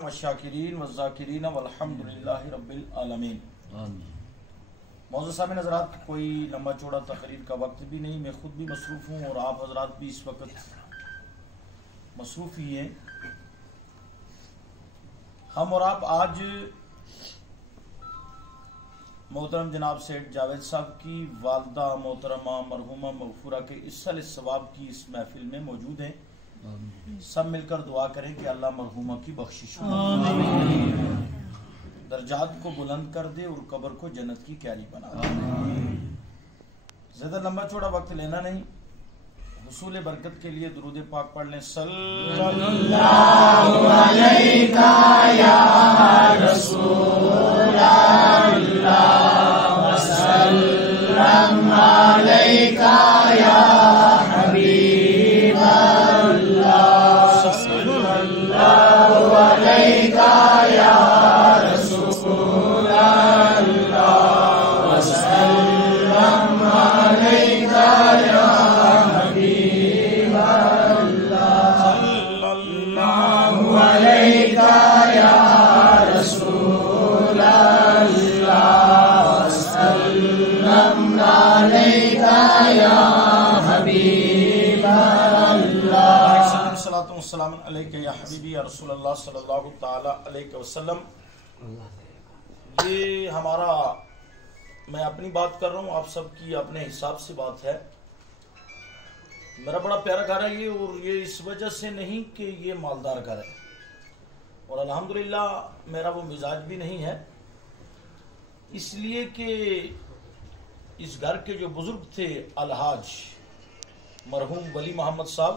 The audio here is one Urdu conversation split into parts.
والشاکرین والذاکرین والحمدللہ رب العالمین۔ معزز سامعین حضرات، کوئی لمبا چوڑا تقریر کا وقت بھی نہیں، میں خود بھی مصروف ہوں اور آپ حضرات بھی اس وقت مصروف ہی ہیں۔ ہم اور آپ آج محترم جناب سیٹھ جاوید صاحب کی والدہ محترمہ مرحومہ مغفورہ کے اصل ثواب کی اس محفل میں موجود ہیں۔ سب مل کر دعا کریں کہ اللہ مرحومہ کی بخشش درجات کو بلند کر دے اور قبر کو جنت کی کیاری بنا دے۔ زیادہ لمبا چوڑا وقت لینا نہیں، حصول برکت کے لیے درود پاک پڑھ لیں۔ صلی اللہ علیہ یا رسول اللہ وسلم علیک یا حبیب اللہ، صلی اللہ علیک یا رسول اللہ وسلم علیک یا حبیب اللہ، صلی اللہ علیک یا رسول اللہ وسلم علیک یا حبیب اللہ۔ صلاۃ و سلام علیک یا حبیبی یا رسول اللہ صلی اللہ تعالی علیہ وسلم۔ یہ ہمارا، میں اپنی بات کر رہا ہوں، آپ سب کی اپنے حساب سے بات ہے۔ میرا بڑا پیارا گھر ہے یہ، اور یہ اس وجہ سے نہیں کہ یہ مالدار گھر ہے، اور الحمدللہ میرا وہ مزاج بھی نہیں ہے، اس لیے کہ اس گھر کے جو بزرگ تھے الحاج مرحوم ولی محمد صاحب،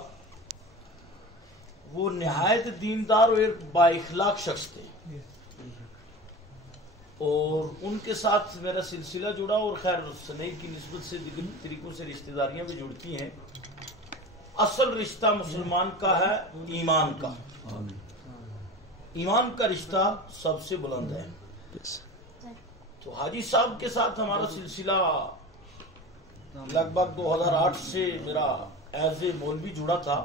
وہ نہایت دیندار اور ایک با اخلاق شخص تھے، اور ان کے ساتھ میرا سلسلہ جڑا، اور خیر سنئی کی نسبت سے دیگر طریقوں سے رشتہ داریاں بھی جڑتی ہیں۔ اصل رشتہ مسلمان کا ہے ایمان کا، ایمان کا رشتہ سب سے بلند ہے۔ تو حاجی صاحب کے ساتھ ہمارا سلسلہ لگ بھگ 2008 سے میرا ایز اے مولوی جڑا تھا،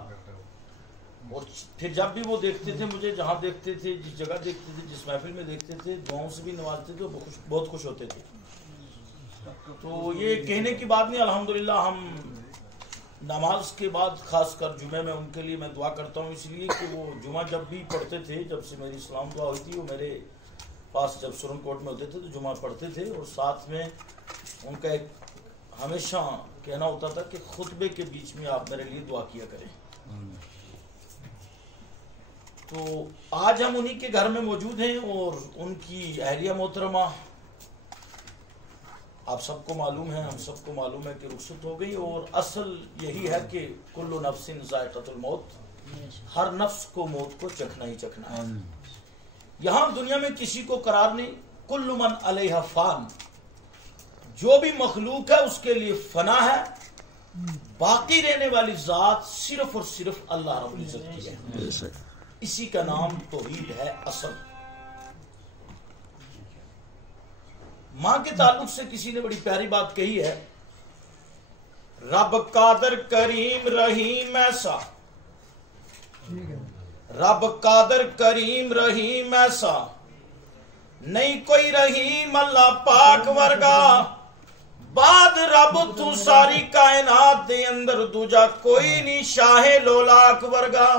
اور پھر جب بھی وہ دیکھتے تھے مجھے، جہاں دیکھتے تھے، جس جگہ دیکھتے تھے، جس محفل میں دیکھتے تھے، دعاؤں سے بھی نوازتے تھے، بہت خوش ہوتے تھے۔ تو یہ کہنے کی بات نہیں، الحمدللہ ہم نماز کے بعد خاص کر جمعے میں ان کے لیے میں دعا کرتا ہوں، اس لیے کہ وہ جمعہ جب بھی پڑھتے تھے، جب سے میری اسلام دعا ہوئی تھی، وہ میرے پاس جب سرن کوٹ میں ہوتے تھے تو جمعہ پڑھتے تھے، اور ساتھ میں ان کا ایک ہمیشہ کہنا ہوتا تھا کہ خطبے کے بیچ میں آپ میرے لیے دعا کیا کریں۔ تو آج ہم انہی کے گھر میں موجود ہیں، اور ان کی اہلیہ محترمہ آپ سب کو معلوم ہے، ہم سب کو معلوم ہے کہ رخصت ہو گئی، اور اصل یہی ہے کہ کل نفس ذائقۃ الموت، ہر نفس کو موت کو چکھنا ہی چکھنا ہے۔ یہاں دنیا میں کسی کو قرار نہیں، کل من علیہ فان، جو بھی مخلوق ہے اس کے لیے فنا ہے، باقی رہنے والی ذات صرف اور صرف اللہ رب العزت کی ہے، اسی کا نام توحید ہے اصل۔ ماں کے تعلق سے کسی نے بڑی پیاری بات کہی ہے، رب قادر کریم رحیم ایسا، رب قادر کریم رحیم ایسا، نہیں کوئی رحیم اللہ پاک ورگا، بعد رب تو ساری کائنات دے اندر دوجا کوئی نہیں شاہ لولاک ورگا۔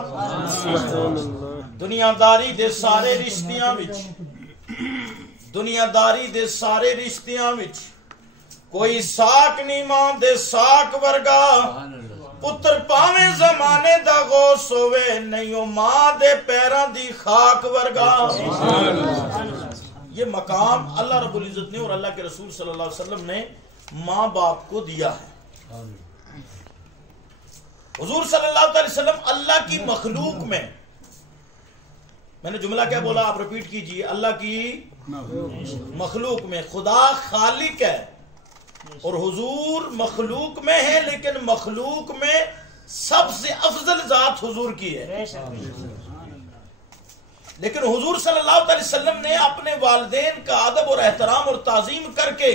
دنیا داری دے سارے رشتیاں وچ، دنیا داری دے سارے رشتیاں وچ کوئی ساک نہیں ماں دے ساک ورگا، پتر پاویں زمانے دا غوث ہوئے نہیں او ماں دے پیراں دی خاک ورگا۔ یہ مقام اللہ رب العزت نے اور اللہ کے رسول صلی اللہ علیہ وسلم نے ماں باپ کو دیا ہے۔ حضور صلی اللہ علیہ وسلم اللہ کی مخلوق میں نے جملہ کیا بولا، آپ ریپیٹ کیجئے، اللہ کی مخلوق میں خدا خالق ہے، اور حضور مخلوق میں ہے، لیکن مخلوق میں سب سے افضل ذات حضور کی ہے۔ لیکن حضور صلی اللہ علیہ وسلم نے اپنے والدین کا ادب اور احترام اور تعظیم کر کے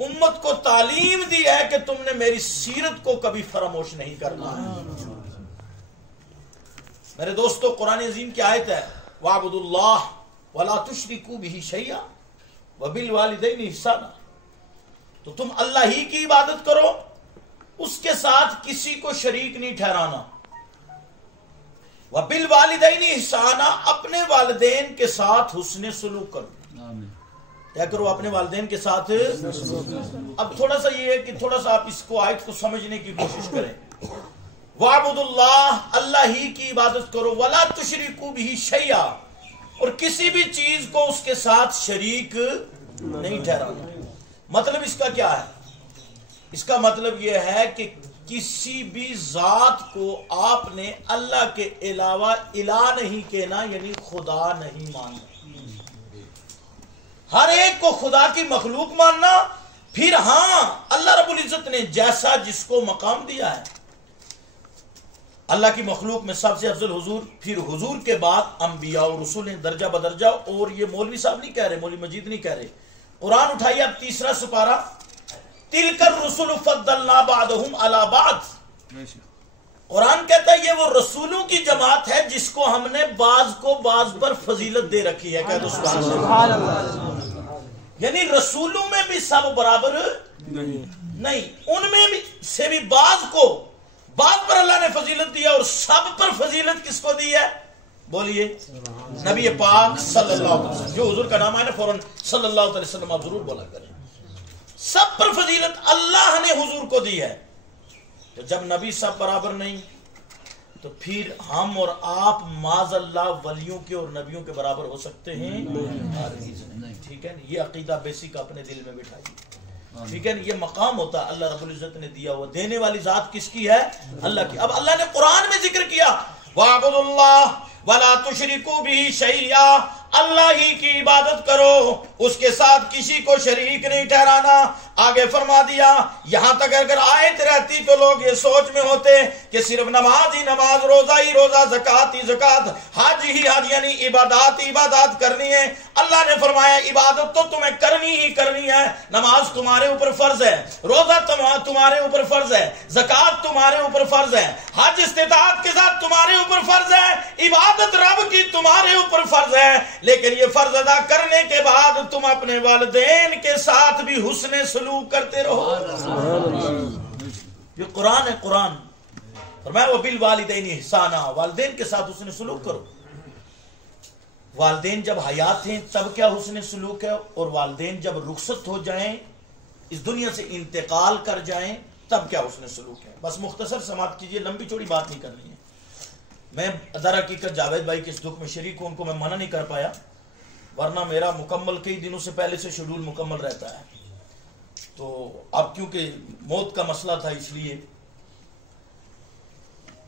امت کو تعلیم دی ہے کہ تم نے میری سیرت کو کبھی فراموش نہیں کرنا ہے۔ میرے دوستو، قرآن عظیم کی آیت ہے وَاعْبُدُوا اللَّهَ وَلَا تُشْرِكُوا بِهِ شَيْئًا وَبِالْوَالِدَيْنِ إِحْسَانًا، تو تم اللہ ہی کی عبادت کرو، اس کے ساتھ کسی کو شریک نہیں ٹھہرانا. وَبِالْوَالِدَيْنِ إِحْسَانًا، اپنے والدین کے ساتھ حسن سلوک کرو. کیا کرو؟ اپنے والدین کے ساتھ. اب تھوڑا سا یہ ہے کہ تھوڑا سا آپ اس کو آیت کو سمجھنے کی کوشش کریں. وَاعْبُدُوا اللَّهَ، اللہ ہی کی عبادت کرو، وَلَا تُشْرِكُوا بِهِ شَيْئًا، اور کسی بھی چیز کو اس کے ساتھ شریک نہیں ٹھہرانا. مطلب اس کا کیا ہے؟ اس کا مطلب یہ ہے کہ کسی بھی ذات کو آپ نے اللہ کے علاوہ الہ نہیں کہنا، یعنی خدا نہیں ماننا. ہر ایک کو خدا کی مخلوق ماننا. پھر ہاں اللہ رب العزت نے جیسا جس کو مقام دیا ہے، اللہ کی مخلوق میں سب سے افضل حضور، پھر حضور کے بعد انبیاء اور رسول ہیں درجہ بدرجہ. اور یہ مولوی صاحب نہیں کہہ رہے، مولوی مجید نہیں کہہ رہے. قرآن اٹھائیے اب 3 سپارہ، تِلْكَ الرُّسُلُ فَضَّلْنَا بَعْضَهُمْ عَلَى بَعْضٍ. قرآن کہتا ہے یہ وہ رسولوں کی جماعت ہے جس کو ہم نے بعض کو بعض پر فضیلت دے رکھی ہے. کہہ دو سبحان اللہ. یعنی رسولوں میں بھی سب برابر نہیں، ان میں بھی سے بھی بعض کو بعض پر اللہ نے فضیلت دیا، اور سب پر فضیلت کس کو دی ہے؟ بولیے نبی پاک صلی اللہ علیہ وسلم. جو حضور کا نام ہے نا فوراً صلی اللہ علیہ وسلم آپ ضرور بولا کریں. سب پر فضیلت اللہ نے حضور کو دی ہے. تو جب نبی سب برابر نہیں تو پھر ہم اور آپ معاذ اللہ ولیوں کے اور نبیوں کے برابر ہو سکتے ہیں؟ ٹھیک ہے نا. یہ عقیدہ بیسک اپنے دل میں بٹھائیے. ٹھیک ہے نا. یہ مقام ہوتا ہے اللہ رب العزت نے دیا ہوا. دینے والی ذات کس کی ہے؟ اللہ کی. اب اللہ نے قرآن میں ذکر کیا وَاعْبُدُوا اللَّهَ وَلَا تُشْرِكُوا بِهِ شَيْئًا، اللہ ہی کی عبادت کرو، اس کے ساتھ کسی کو شریک نہیں ٹھہرانا. آگے فرما دیا یہاں تک اگر آیت رہتی تو لوگ یہ سوچ میں ہوتے کہ صرف نماز ہی نماز، روزہ ہی روزہ، زکات ہی زکات، حج ہی حج، یعنی عبادات ہی عبادات کرنی ہے. اللہ نے فرمایا عبادت تو تمہیں کرنی ہی کرنی ہے. نماز تمہارے اوپر فرض ہے، روزہ تمہارے اوپر فرض ہے، زکات تمہارے اوپر فرض ہے، حج استطاعت کے ساتھ تمہارے اوپر فرض ہے، عبادت رب کی تمہارے اوپر فرض ہے. لیکن یہ فرض ادا کرنے کے بعد تم اپنے والدین کے ساتھ بھی حسن سلوک کرتے رہو. یہ قرآن ہے. قرآن فرمایا وَبِالْوَالِدَيْنِ إِحْسَانًا، والدین کے ساتھ حسن سلوک کرو. والدین جب حیات ہیں تب کیا حسن سلوک ہے، اور والدین جب رخصت ہو جائیں، اس دنیا سے انتقال کر جائیں، تب کیا حسن سلوک ہے. بس مختصر سماعت کیجئے، لمبی چوڑی بات نہیں کرنی ہے. میں در حقیقت جاوید بھائی کے اس دکھ میں شریک ہوں، ان کو میں منع نہیں کر پایا، ورنہ میرا مکمل کئی دنوں سے پہلے سے شیڈول مکمل رہتا ہے. تو اب کیونکہ موت کا مسئلہ تھا، اس لیے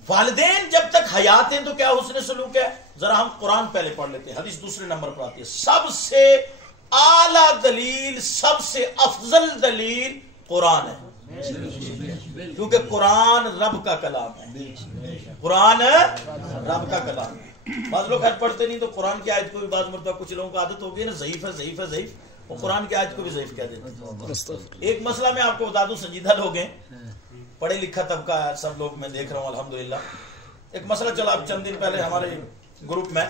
والدین جب تک حیات ہیں تو کیا حسن سلوک ہے. ذرا ہم قرآن پہلے پڑھ لیتے ہیں. حدیث دوسرے نمبر پر آتی ہے. سب سے اعلیٰ دلیل، سب سے افضل دلیل قرآن ہے، کیونکہ قرآن رب کا کلام ہے. قرآن رب کا کلام ہے. بعض لوگ حج پڑھتے نہیں تو قرآن کی آیت کو بھی بعض مرتبہ کچھ لوگوں کو عادت ہوگی نا ضعیف ہے ضعیف ہے ضعیف، وہ قرآن کی آیت کو بھی ضعیف کہہ دیتے. ایک مسئلہ میں آپ کو بتا دوں، سنجیدہ لوگ ہیں، پڑھے لکھا طبقہ ہے سب لوگ، میں دیکھ رہا ہوں الحمدللہ. ایک مسئلہ چلا چند دن پہلے ہمارے گروپ میں،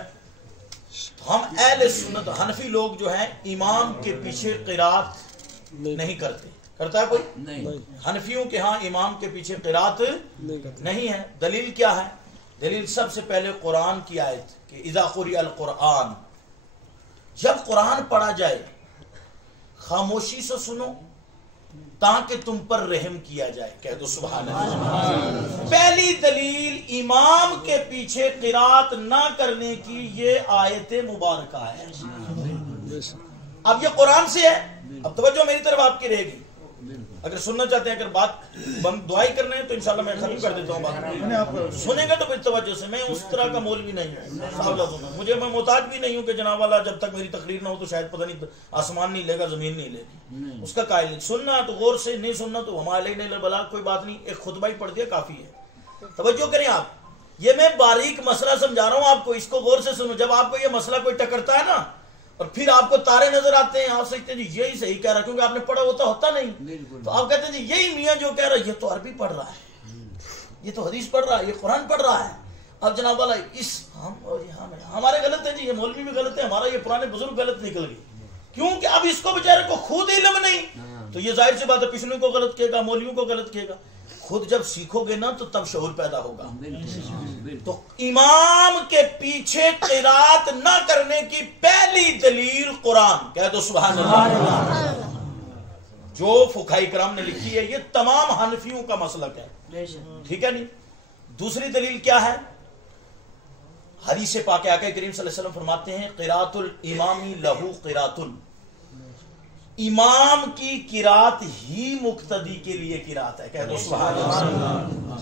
ہم اہل سنت حنفی لوگ جو ہیں امام کے پیچھے قرات نہیں کرتے. کرتا ہے کوئی؟ نہیں. حنفیوں کے ہاں امام کے پیچھے قرات نہیں ہے. دلیل کیا ہے؟ دلیل سب سے پہلے قرآن کی آیت کہ اذا قرئ القرآن، جب قرآن پڑھا جائے خاموشی سے سنو تاکہ تم پر رحم کیا جائے. کہہ دو سبحان اللہ. پہلی دلیل امام کے پیچھے قرات نہ کرنے کی یہ آیت مبارکہ ہے. اب یہ قرآن سے ہے. اب توجہ میری طرف آپ کی رہے گی. اگر سننا چاہتے ہیں، اگر بات دعائی کرنا ہے تو انشاءاللہ میں ختم کر دیتا ہوں بات. سنیں گے تو پھر توجہ سے. میں اس طرح کا مولوی نہیں ہوں، مجھے میں محتاج بھی نہیں ہوں کہ جناب والا جب تک میری تقریر نہ ہو تو شاید پتہ نہیں آسمان نہیں لے گا زمین نہیں لے گی، اس کا قائل نہیں. سننا تو غور سے، نہیں سننا تو ہمارے لیے بلا کوئی بات نہیں. ایک خطبہ ہی پڑھ دیا کافی ہے. توجہ کریں آپ. یہ میں باریک مسئلہ سمجھا رہا ہوں آپ کو، اس کو غور سے سنو. جب آپ کو یہ مسئلہ کوئی ٹکرتا ہے نا اور پھر آپ کو تارے نظر آتے ہیں، آپ سوچتے ہیں جی یہی صحیح کہہ رہا ہے، کیونکہ آپ نے پڑھا ہوتا نہیں، تو آپ کہتے ہیں جی یہی میاں جو کہہ رہا ہے یہ تو عربی پڑھ رہا ہے، یہ تو حدیث پڑھ رہا ہے، یہ قرآن پڑھ رہا ہے. اب جناب والا ہمارے غلط ہے جی، یہ مولوی بھی غلط ہے، ہمارا یہ پرانے بزرگ غلط نکل گئے، کیونکہ اب اس کو بیچارے کو خود علم نہیں، تو یہ ظاہر سی بات ہے پچھلوں کو غلط کہے گا، مولویوں کو غلط کہے گا. خود جب سیکھو گے نا تو تب شعور پیدا ہوگا. تو امام کے پیچھے قرات نہ کرنے کی پہلی دلیل قرآن. کہہ دو سبحان اللہ. جو فقہاء کرام نے لکھی ہے یہ تمام حنفیوں کا مسلک ہے، ٹھیک ہے نہیں. دوسری دلیل کیا ہے؟ حدیث پاک آقا کریم صلی اللہ علیہ وسلم فرماتے ہیں قرات الامام لہو قرات، امام کی قرات ہی مقتدی کے لیے قرات ہے. کہہ دو سبحان اللہ.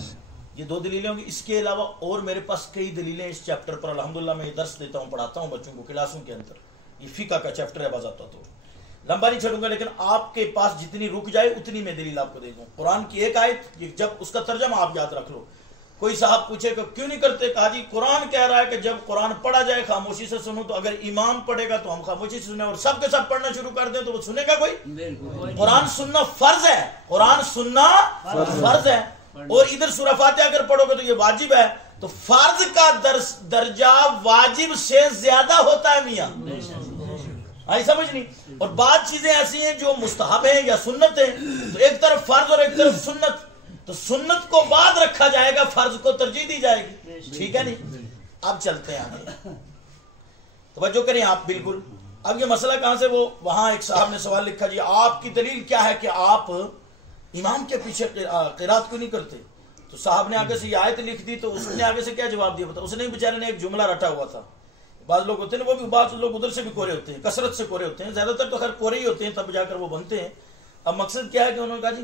یہ دو دلیلیں ہوں گی. اس کے علاوہ اور میرے پاس کئی دلیلیں اس چیپٹر پر الحمدللہ میں درس دیتا ہوں، پڑھاتا ہوں بچوں کو کلاسوں کے اندر. یہ فقہ کا چیپٹر ہے، بذات تو لمبا نہیں چھوڑوں گا، لیکن آپ کے پاس جتنی رک جائے اتنی میں دلیل آپ کو دے دوں. قرآن کی ایک آیت، جب اس کا ترجمہ آپ یاد رکھ لو. کوئی صاحب پوچھے کہ کیوں نہیں کرتے؟ کہا جی قرآن کہہ رہا ہے کہ جب قرآن پڑھا جائے خاموشی سے سنو، تو اگر امام پڑھے گا تو ہم خاموشی سے سنیں، اور سب کے سب پڑھنا شروع کر دیں تو وہ سنے گا کوئی؟ قرآن سننا فرض ہے، قرآن سننا فرض ہے. اور ادھر سورہ فاتحہ اگر پڑھو گے تو یہ واجب ہے. تو فرض کا درجہ واجب سے زیادہ ہوتا ہے میاں، آئی سمجھ نہیں. اور بعض چیزیں ایسی ہیں جو مستحب ہیں یا سنت ہیں، تو ایک طرف فرض اور ایک طرف سنت، تو سنت کو بعد رکھا جائے گا، فرض کو ترجیح دی جائے گی. ٹھیک ہے نہیں. اب چلتے ہیں، توجہ کریں آپ بالکل. اب یہ مسئلہ کہاں سے، وہ وہاں ایک صاحب نے سوال لکھا جی آپ کی دلیل کیا ہے کہ آپ امام کے پیچھے قرات کیوں نہیں کرتے؟ تو صاحب نے آگے سے یہ آیت لکھ دی، تو اس نے آگے سے کیا جواب دیا؟ اس نے بیچارے نے ایک جملہ رٹا ہوا تھا. بعض لوگ ہوتے ہیں وہ بھی، بعض لوگ ادھر سے بھی کورے ہوتے ہیں، کثرت سے کورے ہوتے ہیں، زیادہ تر تو خیر کورے ہی ہوتے ہیں، تب جا کر وہ بنتے ہیں. اب مقصد کیا ہے کہ انہوں نے کہا جی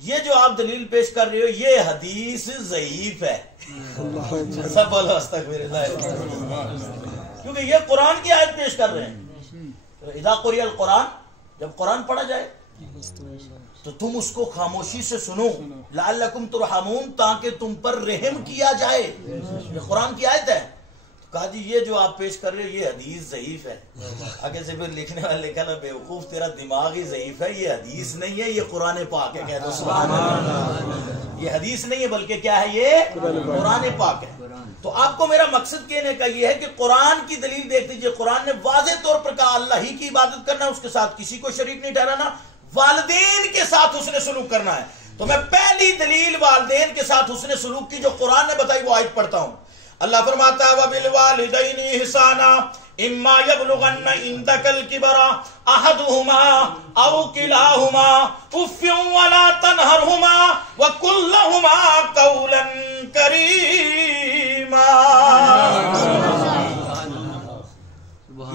یہ جو آپ دلیل پیش کر رہے ہو یہ حدیث ضعیف ہے. سب بولو استغفر اللہ. کیونکہ یہ قرآن کی آیت پیش کر رہے ہیں. اذا قرئ القرآن، جب قرآن پڑھا جائے تو تم اس کو خاموشی سے سنو، لعلکم ترحمون، تاکہ تم پر رحم کیا جائے. یہ قرآن کی آیت ہے. کہا جی یہ جو آپ پیش کر رہے ہیں یہ حدیث ضعیف ہے. آگے سے پھر لکھنے والے لکھا نا بیوقوف تیرا دماغ ہی ضعیف ہے، یہ حدیث نہیں ہے، یہ قرآن پاک ہے. کہہ دو سبحان اللہ. یہ حدیث نہیں ہے بلکہ کیا ہے، یہ قرآن پاک ہے. تو آپ کو میرا مقصد کہنے کا یہ ہے کہ قرآن کی دلیل دیکھ لیجیے. قرآن نے واضح طور پر کہا اللہ ہی کی عبادت کرنا، اس کے ساتھ کسی کو شریک نہیں ٹھہرانا، والدین کے ساتھ حسن سلوک کرنا ہے. تو میں پہلی دلیل والدین کے ساتھ حسن سلوک کی جو قرآن نے بتائی وہ آیت پڑھتا ہوں. اللہ فرماتا ہے وَبِالْوَالِدَيْنِ إِحْسَانًا إِمَّا يَبْلُغَنَّ عِندَكَ الْكِبَرَ أَحَدُهُمَا أَوْ كِلَاهُمَا أُفٍّ وَلَا تَنْهَرْهُمَا وَقُل لَّهُمَا قَوْلًا كَرِيمًا.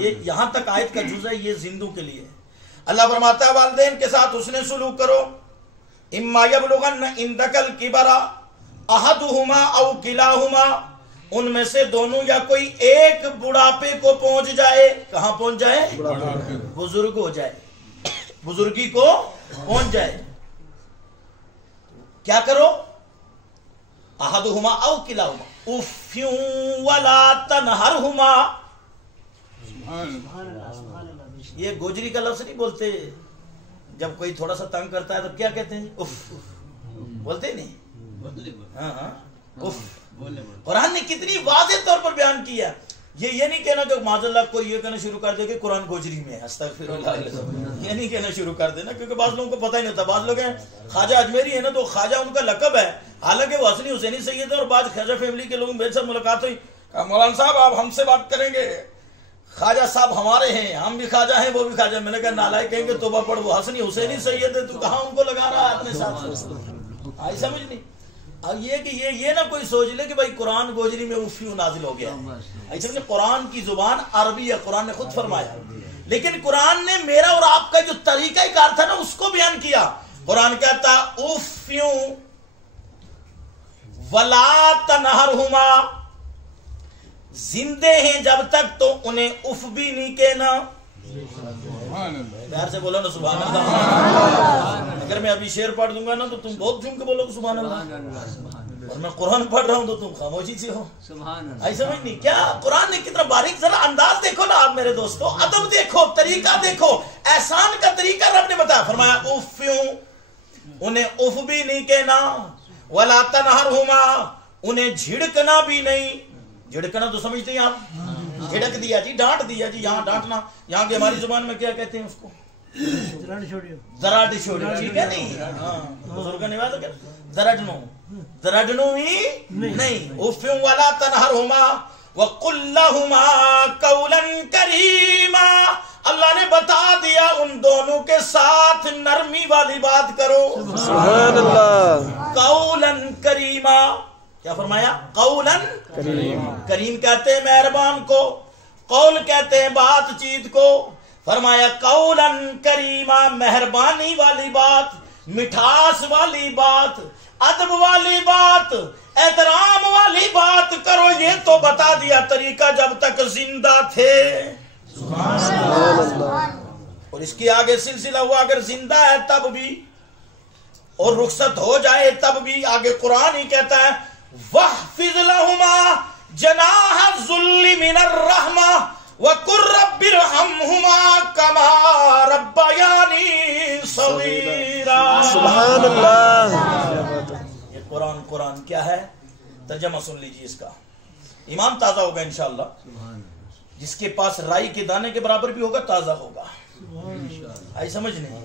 یہ یہاں تک آیت کا جزء ہے، یہ زندوں کے لیے. اللہ فرماتا ہے والدین کے ساتھ حسن سلوک کرو. إِمَّا يَبْلُغَنَّ عِندَكَ الْكِبَرَ أَحَدُهُمَا أَوْ كِلَاهُمَا، ان میں سے دونوں یا کوئی ایک بڑھاپے کو پہنچ جائے. کہاں پہنچ جائے؟ بزرگ ہو جائے، بزرگی کو پہنچ جائے. کیا کرو؟ احدہما او کلاہما اف ولا تنہرہما. یہ گوجری کا لفظ نہیں بولتے، جب کوئی تھوڑا سا تنگ کرتا ہے تو کیا کہتے ہیں؟ اف بولتے نہیں. ہاں ہاں اف. قرآن نے کتنی واضح طور پر بیان کیا. یہ نہیں کہنا کہ معاذ اللہ کوئی یہ کہنا شروع کر دے کہ قرآن گوجری میں ہے، استغفر اللہ. یہ نہیں کہنا شروع کر دینا، کیونکہ بعض لوگوں کو پتہ ہی نہیں ہوتا. بعض لوگ ہیں خواجہ اجمیری ہے نا، تو خواجہ ان کا لقب ہے، حالانکہ وہ حسنی حسینی سید ہے. اور بعض خواجہ فیملی کے لوگوں میرے ساتھ ملاقات ہوئی، کہا مولانا صاحب آپ ہم سے بات کریں گے، خواجہ صاحب ہمارے ہیں، ہم بھی خواجہ ہیں وہ بھی خواجہ. میں نے کہا نالائق کہیں گے توبہ پڑھ، وہ حسنی حسینی سید ہے تو کہاں ان کو لگا رہا ہے اپنے ساتھ؟ آئی سمجھ نہیں. اب یہ کہ یہ نہ کوئی سوچ لے کہ بھائی قرآن گوجری میں افیو نازل ہو گیا. ایسا کہ قرآن کی زبان عربی ہے، قرآن نے خود فرمایا. لیکن قرآن نے میرا اور آپ کا جو طریقہ کار تھا نا اس کو بیان کیا. قرآن کہتا افیو ولا تنہرہما، زندے ہیں جب تک تو انہیں اف بھی نہیں کہنا. پیار سے بولو نا سبحان اللہ. اگر میں ابھی شعر پڑھ دوں گا نا تو تم بہت جھوم کے بولو سبحان اللہ، اور میں قرآن پڑھ رہا ہوں تو تم خاموشی سے ہو. ایسا سمجھ نہیں کیا؟ قرآن نے کتنا باریک، ذرا انداز دیکھو نا آپ میرے دوستو، ادب دیکھو، طریقہ دیکھو، احسان کا طریقہ رب نے بتایا. فرمایا افیوں، انہیں اف بھی نہیں کہنا، ولا تنہرہما، انہیں جھڑکنا بھی نہیں، جھڑکنا تو سمجھتے ہیں آپ، جھڑک دیا جی، ڈانٹ دیا جی، یہاں ڈانٹنا، یہاں کی ہماری زبان میں کیا کہتے ہیں اس کو؟ ذرا ڈشوڑی، ٹھیک ہے نہیں؟ بزرگوں نے بات کہا ذرڈنو، ذرڈنو ہی نہیں، اوفیوں والا تنہرہما وقل لہما قولا کریما، اللہ نے بتا دیا ان دونوں کے ساتھ نرمی والی بات کرو، سبحان اللہ، قولا کریما، کیا فرمایا؟ قولا کریم کہتے ہیں مہربان کو، قول کہتے ہیں بات چیت کو، فرمایا قولا کریما، مہربانی والی بات، مٹھاس والی بات، ادب والی بات، احترام والی بات کرو، یہ تو بتا دیا طریقہ جب تک زندہ تھے، اور اس کی آگے سلسلہ ہوا اگر زندہ ہے تب بھی، اور رخصت ہو جائے تب بھی، آگے قرآن ہی کہتا ہے وَاحْفِظْ لَهُمَا جَنَاحَ الذُّلِّ مِنَ الرَّحْمَةِ وَقُلْ رَبِّ ارْحَمْهُمَا كَمَا رَبَّيَانِي صَغِيرًا۔ سبحان اللہ، یہ قرآن کیا ہے؟ ترجمہ سن لیجیے اس کا، ایمان تازہ ہوگا انشاءاللہ، جس کے پاس رائی کے دانے کے برابر بھی ہوگا تازہ ہوگا، آئی سمجھ نہیں؟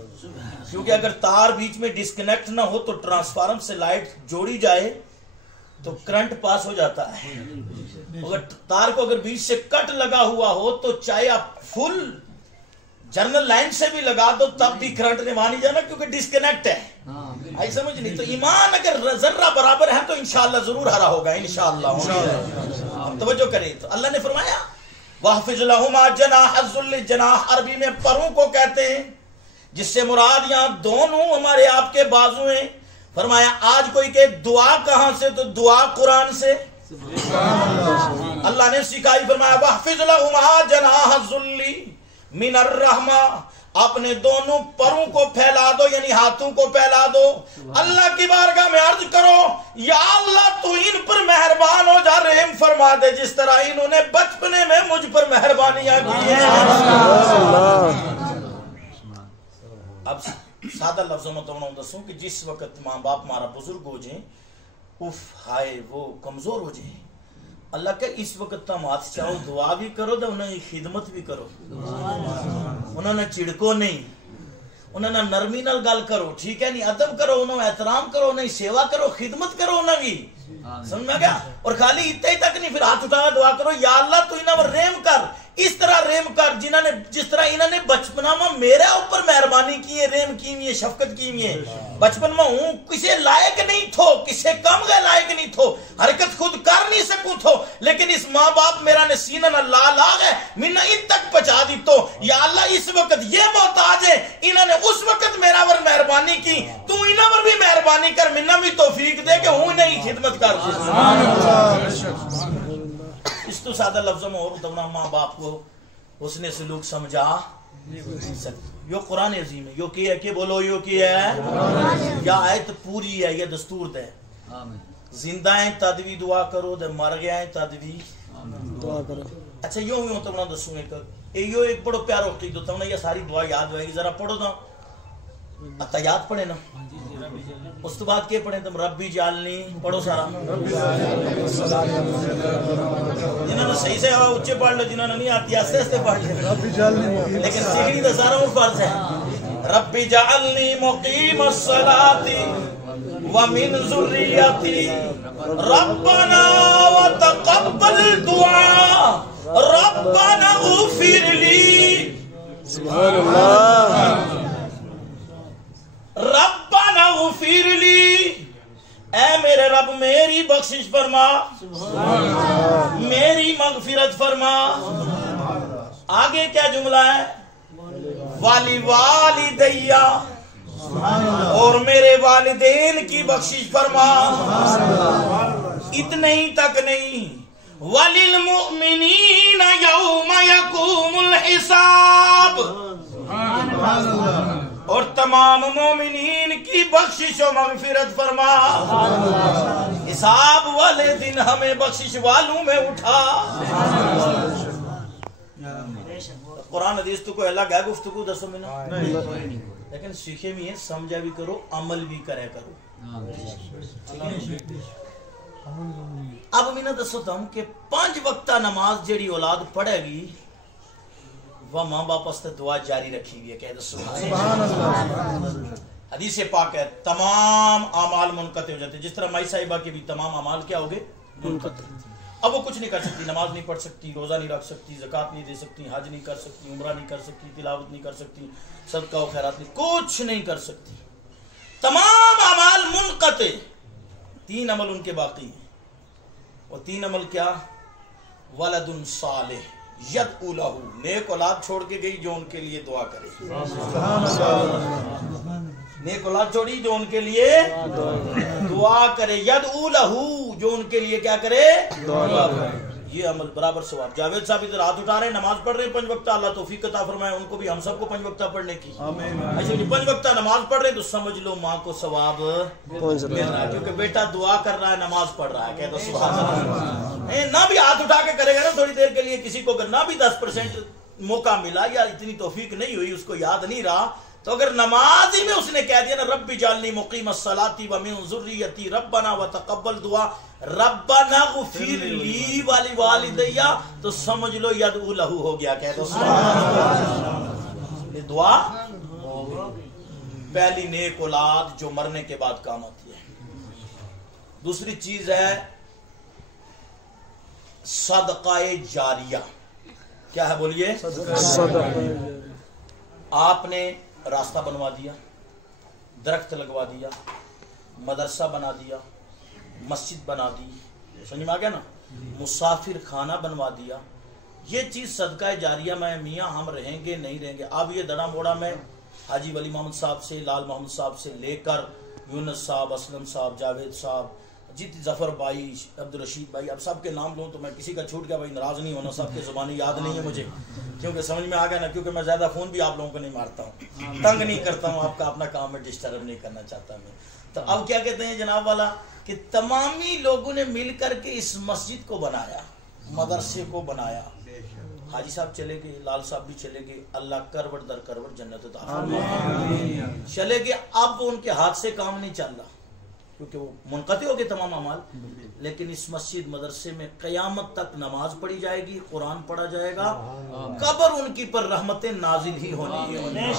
کیونکہ اگر تار بیچ میں ڈسکنیکٹ نہ ہو تو ٹرانسفارم سے لائٹ جوڑی جائے تو کرنٹ پاس ہو جاتا ہے، اگر تار کو اگر بیچ سے کٹ لگا ہوا ہو تو چاہے آپ فل جرنل لائن سے بھی لگا دو تب بھی کرنٹ نے وہاں نہیں جانا، کیونکہ ڈسکنیکٹ ہے، آئی سمجھ نہیں؟ تو ایمان اگر ذرہ برابر ہے تو انشاءاللہ ضرور ہرا ہوگا، انشاءاللہ۔ توجہ کریں، تو اللہ نے فرمایا وَاحْفِظْ لَهُمَا جَنَاحَ الذُّلِّ، جناح عربی میں پروں کو کہتے ہیں، جس سے مراد یہاں دونوں ہمارے آپ کے بازو ہیں۔ فرمایا آج کوئی کہ دعا کہاں سے، تو دعا قرآن سے، اللہ نے سکھائی، فرمایا وَاحْفِظْ لَهُمَا جَنَاحَ الذُّلِّ مِنَ الرَّحْمَةِ، اپنے دونوں پروں کو پھیلا دو، یعنی ہاتھوں کو پھیلا دو، اللہ کی بارگاہ میں عرض کرو یا اللہ تو ان پر مہربان ہو جا، رحم فرما دے جس طرح انہوں نے بچپنے میں مجھ پر مہربانیاں کی ہیں۔ اب سادہ لفظوں میں تو دسوں کہ جس وقت ماں باپ ہمارا بزرگ ہو جائیں، اف ہائے وہ کمزور ہو جائیں، اللہ کہ اس وقت تم ہاتھ چاہو دعا بھی کرو تو انہیں خدمت بھی کرو، انہوں نے چڑکو نہیں، انہوں نے نرمی نال گل کرو، ٹھیک ہے نہیں، ادب کرو، انہوں احترام کرو، انہیں سیوا کرو، خدمت کرو انہیں بھی، سمجھ میں گیا؟ اور خالی اتنے ہی تک نہیں، پھر ہاتھ اٹھایا دعا کرو یا اللہ تو انہوں پر رحم کر، اس طرح رحم کر جس طرح انہوں نے بچپنا میں میرے اوپر مہربانی کی ہے، رحم کی ہوئی ہے، شفقت کی ہوئی ہے، بچپن میں ہوں کسے لائق نہیں تھو، کسے کم گئے لائق نہیں تھو، حرکت خود کر نہیں سکوں تھو، لیکن اس ماں باپ میرا نے سینہ نہ لاغ ہے، منہ ان تک پہنچا دی تو یا اللہ اس وقت یہ محتاج ہے، انہوں نے اس وقت میرا پر مہربانی کی، تو انہوں پر بھی مہربانی کر، منہ بھی توفیق دے کہ ہوں نہیں خدمت کر۔ اس تو سادہ لفظوں میں اور اتنا ماں باپ کو اس نے سلوک سمجھا سکتے، یہ قرآن عظیم ہے، یہ کی ہے کہ بولو یہ کی ہے، یا آیت پوری ہے، یہ دستور دے، زندہ ہیں تدوی دعا کرو، دے مر گیا ہیں تدوی دعا کرو۔ اچھا یوں ہوں تو دسوں ایک بڑو پیارا وقت ہوتا ہوں، یہ ساری دعا یاد ہوئے گی، ذرا پڑھو نا، اتیات پڑھے نا، اس تو بعد کیا پڑھیں تم؟ ربی جعلنی پڑھو سارا، جنہوں نے صحیح سے اچھے پڑھ لو، جنہوں نے نہیں آتی آستے آستے پڑھ لو، لیکن سیکھنی تو سارا وہ فرض ہے۔ ربی جعلنی مقیم الصلاۃ ومن ذریتی ربنا وتقبل دعا ربنا اغفر لی، سبحان اللہ، ربنا اغفر لی، اے میرے رب میری بخشش فرما، میری مغفرت فرما۔ آگے کیا جملہ ہے؟ والی والدیہ، اور میرے والدین کی بخشش فرما۔ اتنے ہی تک نہیں، وَلِلْمُؤْمِنِينَ يَوْمَ يَقُومُ الْحِسَابِ، اور تمام مومنین کی بخشش و مغفرت فرما، حساب والے دن ہمیں بخشش والوں میں اٹھا۔ قرآن حدیث تو کوئی الگ ہے گفتگو دسو میں نا، لیکن سیکھے بھی ہیں، سمجھا بھی کرو، عمل بھی کرے کرو۔ اب میں نے دسو تم کہ 5 وقتہ نماز جیڑی اولاد پڑھے گی وہ ماں باپ سے دعا جاری رکھی ہوئی ہے. کہہ دو سبحان اللہ. حدیث پاک ہے تمام اعمال منقطع ہو جاتے ہیں. جس طرح مائی صاحبہ کے بھی تمام اعمال کیا ہو گئے؟ منقطع. اب وہ کچھ نہیں کر سکتی، نماز نہیں پڑھ سکتی، روزہ نہیں رکھ سکتی، زکوٰۃ نہیں دے سکتی، حج نہیں کر سکتی، عمرہ نہیں کر سکتی، تلاوت نہیں کر سکتی، صدقہ و خیرات نہیں، کچھ نہیں کر سکتی. تمام اعمال منقطع. 3 عمل ان کے باقی ہیں. وہ 3 عمل کیا؟ ولد صالح یدعو لہ، نیک اولاد چھوڑ کے گئی جو ان کے لیے دعا کرے. نیک اولاد چھوڑی جو ان کے لیے دعا کرے. یدعو لہ، جو ان کے لیے کیا کرے؟ دعا کرے. یہ عمل برابر ثواب. جاوید صاحب ادھر ہاتھ اٹھا رہے ہیں، نماز پڑھ رہے ہیں 5 وقتہ. اللہ توفیق عطا فرمائے ان کو بھی، ہم سب کو 5 وقتہ پڑھنے کی. ایسے 5 وقتہ نماز پڑھ رہے ہیں تو سمجھ لو ماں کو ثواب مل رہا ہے، کیونکہ بیٹا دعا کر رہا ہے، نماز پڑھ رہا ہے. کہہ دو سبحان اللہ. نہ بھی ہاتھ اٹھا کے کرے گا نا تھوڑی دیر کے لیے، کسی کو اگر نہ بھی 10% موقع ملا یا اتنی توفیق نہیں ہوئی، اس کو یاد نہیں رہا، تو اگر نماز ہی میں اس نے کہہ دیا نا رب اجعلنی مقیم الصلاۃ ومن ذریتی ربنا وتقبل دعا ربنا اغفر لی ولوالدی، تو سمجھ لو یدعو لہ ہو گیا. کہہ دو سبحان اللہ. یہ دعا پہلی نیک اولاد جو مرنے کے بعد کام آتی ہے. دوسری چیز ہے صدقہ جاریہ. کیا ہے بولیے؟ آپ نے راستہ بنوا دیا، درخت لگوا دیا، مدرسہ بنا دیا، مسجد بنا دی، سمجھ میں آ گیا نا، مسافر خانہ بنوا دیا. یہ چیز صدقہ جاریہ میں میاں ہم رہیں گے نہیں رہیں گے. اب یہ دڑا موڑا میں حاجی ولی محمد صاحب سے، لال محمد صاحب سے لے کر یونس صاحب، اسلم صاحب، جاوید صاحب، ظفر بھائی، عبدالرشید بھائی، اب سب کے نام لوں تو میں کسی کا چھوٹ گیا بھائی ناراض نہیں ہونا، سب کے زبانی یاد نہیں ہے مجھے، کیونکہ سمجھ میں آ گیا نا، کیونکہ میں زیادہ فون بھی آپ لوگوں کو نہیں مارتا ہوں، تنگ نہیں کرتا ہوں، آپ کا اپنا کام میں ڈسٹرب نہیں کرنا چاہتا میں. تو اب کیا کہتے ہیں جناب والا کہ تمامی لوگوں نے مل کر کے اس مسجد کو بنایا، مدرسے کو بنایا. حاجی صاحب چلے گئے، لال صاحب بھی چلے گئے، اللہ کروٹ در کروٹ جنت عطا فرمائے. چلے گئے، اب ان کے ہاتھ سے کام نہیں چل رہا کیونکہ وہ منقطع ہو گئے تمام اعمال. لیکن اس مسجد مدرسے میں قیامت تک نماز پڑھی جائے گی، قرآن پڑھا جائے گا، قبر ان کی پر رحمتیں نازل ہی ہونی ہے.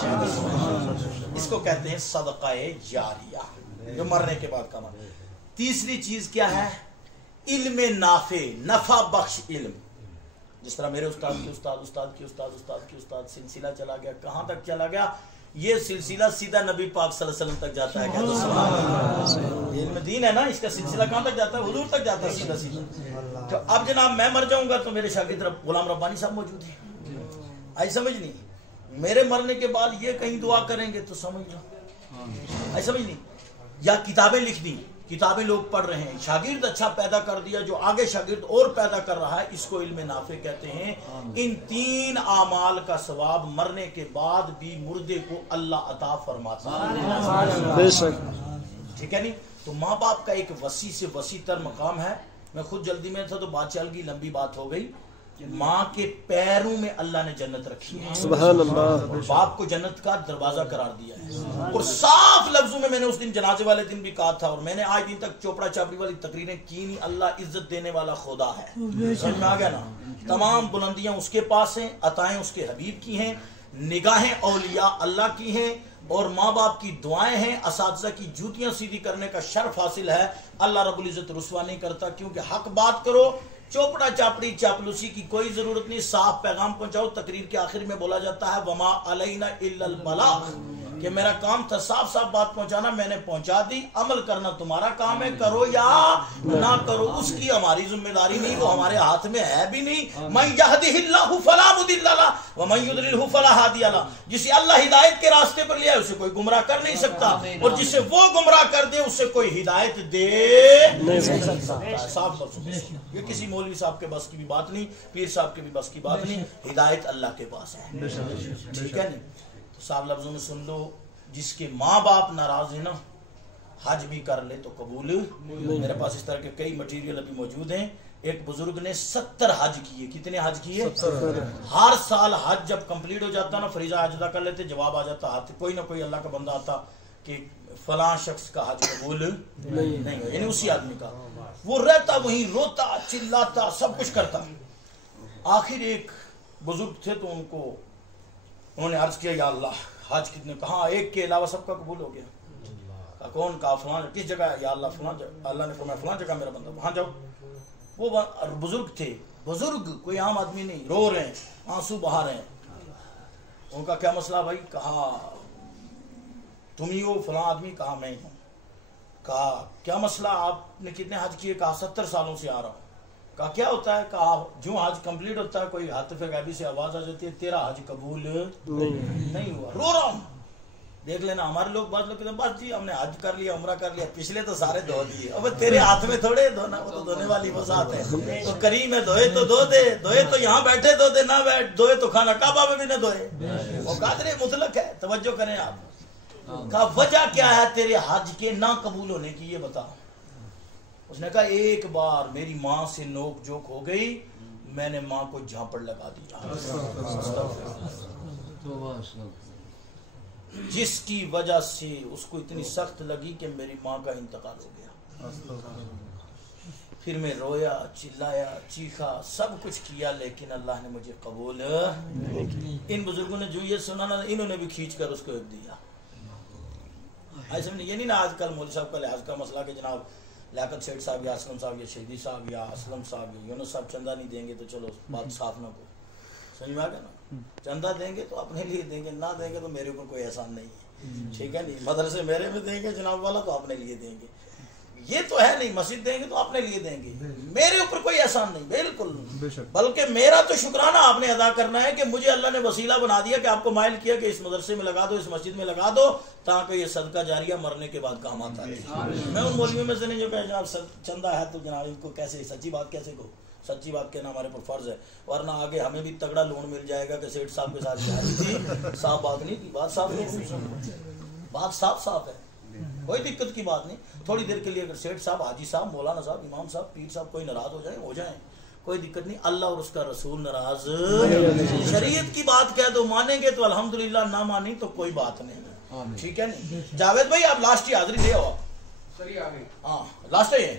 اس کو کہتے ہیں صدقہ جاریہ جو مرنے کے بعد کام. تیسری چیز کیا ہے؟ علم نافع، نفع بخش علم. جس طرح میرے استاد کے استاد، استاد کے استاد، استاد کے استاد، سلسلہ چلا گیا. کہاں تک چلا گیا؟ یہ سلسلہ سیدھا نبی پاک صلی اللہ علیہ وسلم تک جاتا ہے. علم دین ہے نا، اس کا سلسلہ کہاں تک جاتا ہے؟ حضور تک جاتا ہے سیدھا سیدھا. تو اب جناب میں مر جاؤں گا تو میرے شاگرد غلام ربانی صاحب موجود ہیں، آئی سمجھ نہیں. میرے مرنے کے بعد یہ کہیں دعا کریں گے تو سمجھ لو، آئی سمجھ نہیں. یا کتابیں لکھ دی، کتابیں لوگ پڑھ رہے ہیں، شاگرد اچھا پیدا کر دیا جو آگے شاگرد اور پیدا کر رہا ہے، اس کو علم نافع کہتے ہیں. ان 3 اعمال کا ثواب مرنے کے بعد بھی مردے کو اللہ عطا فرماتا ہے. ٹھیک ہے نہیں؟ تو ماں باپ کا ایک وسیع سے وسیع تر مقام ہے. میں خود جلدی میں تھا تو بات چل گئی، لمبی بات ہو گئی. ماں کے پیروں میں اللہ نے جنت رکھی ہے، سبحان اللہ. باپ کو جنت کا دروازہ قرار دیا ہے. اور صاف لفظوں میں نے اس دن جنازے والے دن بھی کہا تھا، اور میں نے آج دن تک چوپڑا چاپڑی والی تقریریں کی نہیں. اللہ عزت دینے والا خدا ہے، سمجھ میں آ گیا نا. تمام بلندیاں اس کے پاس ہیں، عطائیں اس کے حبیب کی ہیں، نگاہیں اولیاء اللہ کی ہیں، اور ماں باپ کی دعائیں ہیں. اساتذہ کی جوتیاں سیدھی کرنے کا شرف حاصل ہے. اللہ رب العزت رسوا نہیں کرتا، کیونکہ حق بات کرو، چوپڑا چاپڑی چاپلوسی کی کوئی ضرورت نہیں. صاف پیغام پہنچاؤ. تقریر کے آخر میں بولا جاتا ہے وما علینا الا البلاغ، کہ میرا کام تھا صاف صاف بات پہنچانا، میں نے پہنچا دی. عمل کرنا تمہارا کام ہے، کرو یا نہ کرو، اس کی ہماری ذمہ داری نہیں، وہ ہمارے ہاتھ میں ہے بھی نہیں. من یہدہ اللہ فلا مضل لہ ومن یضللہ فلا ہادی لہ. جسے اللہ ہدایت کے راستے پر لیا ہے اسے کوئی گمراہ کر نہیں سکتا، اور جسے وہ گمراہ کر دے اسے کوئی ہدایت دے نہیں سکتا. صاف لفظ، یہ کسی مولوی صاحب کے بس کی بھی بات نہیں، پیر صاحب کے بھی بس کی بات نہیں. ہدایت اللہ کے پاس ہے، ٹھیک ہے نہیں؟ تو صاحب لفظوں میں سن لو، جس کے ماں باپ ناراض ہیں نا، حج بھی کر لے تو قبول. میرے پاس اس طرح کے کئی مٹیریل ابھی موجود ہیں. ایک بزرگ نے 70 حج کیے. کتنے حج کیے؟ ہر سال حج جب کمپلیٹ ہو جاتا نا، فریضہ حج ادا کر لیتے، جواب آ جاتا ہاتھ، کوئی نہ کوئی اللہ کا بندہ آتا کہ فلاں شخص کا حج قبول نہیں ہو، یعنی اسی آدمی کا، وہ رہتا وہیں، روتا چلاتا سب کچھ کرتا. آخر ایک بزرگ تھے تو انہوں نے عرض کیا یا اللہ حج کتنے؟ کہاں ایک کے علاوہ سب کا قبول ہو گیا. کہا کون؟ کہا فلاں. کس جگہ؟ یا اللہ فلاں جگہ. اللہ نے فرمایا فلاں جگہ میرا بندہ، وہاں جاؤ. وہ بزرگ تھے، بزرگ کوئی عام آدمی نہیں، رو رہے ہیں، آنسو بہا رہے ہیں. ان کا کیا مسئلہ بھائی؟ کہا تم ہی ہو فلاں آدمی؟ کہا میں ہی ہوں. کہا کیا مسئلہ؟ آپ نے کتنے حج کیے؟ کہا 70 سالوں سے آ رہا ہوں. کہا کیا ہوتا ہے؟ کہا جو حج کمپلیٹ ہوتا ہے کوئی ہاتف غیبی سے آواز آ جاتی ہے تیرا حج قبول نہیں ہوا. رو رہا ہوں. دیکھ لینا ہمارے لوگ بعض لوگ کہتے ہیں بس جی ہم نے حج کر لیا، عمرہ کر لیا، پچھلے تو سارے دھو دیے. اب تیرے ہاتھ میں تھوڑے دھونا، وہ تو دھونے والی وضاحت ہے. تو کریم ہے، دھوئے تو دھو دے، دھوئے تو یہاں بیٹھے دھو دے، نہ بیٹھ دھوئے تو کھانا کعبہ میں بھی نہ دھوئے. وہ قادر مطلق ہے. توجہ کریں آپ. کہا وجہ کیا ہے تیرے حج کے نہ قبول ہونے کی، یہ بتا. اس نے کہا ایک بار میری ماں سے نوک جھوک ہو گئی، میں نے ماں کو جھاپڑ لگا دیا، جس کی وجہ سے اس کو اتنی سخت لگی کہ میری ماں کا انتقال ہو گیا. پھر میں رویا، چلایا، چیخا، سب کچھ کیا، لیکن اللہ نے مجھے قبول. ان بزرگوں نے جو یہ سنا نا، انہوں نے بھی کھینچ کر اس کو دیا. ایسے یہ نہیں نا آج کل مولوی صاحب کا لحاظ کا مسئلہ کہ جناب لیاقت شیخ صاحب یا اسلم صاحب یا شہیدی صاحب یا اسلم صاحب یا یونس صاحب چندہ نہیں دیں گے تو چلو بات صاف نہ کو. سمجھ میں آ گیا نا؟ چندہ دیں گے تو اپنے لیے دیں گے، نہ دیں گے تو میرے اوپر کوئی احسان نہیں ہے. ٹھیک ہے نہیں؟ مدرسے میرے میں دیں گے جناب والا تو اپنے لیے دیں گے. یہ تو ہے نہیں، مسجد دیں گے تو اپنے لیے دیں گے، میرے اوپر کوئی احسان نہیں. بالکل، بلکہ میرا تو شکرانہ آپ نے ادا کرنا ہے کہ مجھے اللہ نے وسیلہ بنا دیا، کہ آپ کو مائل کیا کہ اس مدرسے میں لگا دو، اس مسجد میں لگا دو، تاکہ یہ صدقہ جاریہ مرنے کے بعد کام آتا ہے. میں ان مولویوں میں سے نہیں جو کہ جناب چندہ ہے تو جناب ان کو کیسے سچی بات کیسے کہو؟ سچی بات کہنا ہمارے پر فرض ہے، ورنہ آگے ہمیں بھی تگڑا لون مل جائے گا کہ سیٹھ صاحب کے ساتھ جاری تھی. صاف بات نہیں تھی، بات صاف نہیں، بات صاف صاف ہے، کوئی دقت کی بات نہیں. تھوڑی دیر کے لیے اگر سیٹھ صاحب، حاجی صاحب، مولانا صاحب، امام صاحب، پیر صاحب کوئی ناراض ہو جائیں کوئی دقت نہیں. اللہ اور اس کا رسول ناراض. شریعت کی بات کہہ دو مانیں گے تو الحمدللہ، نہ مانیں تو کوئی بات نہیں. ٹھیک ہے نہیں؟ جاوید بھائی آپ لاسٹ کی حاضری لے آؤ. ہاں لاسٹ ہے یہ،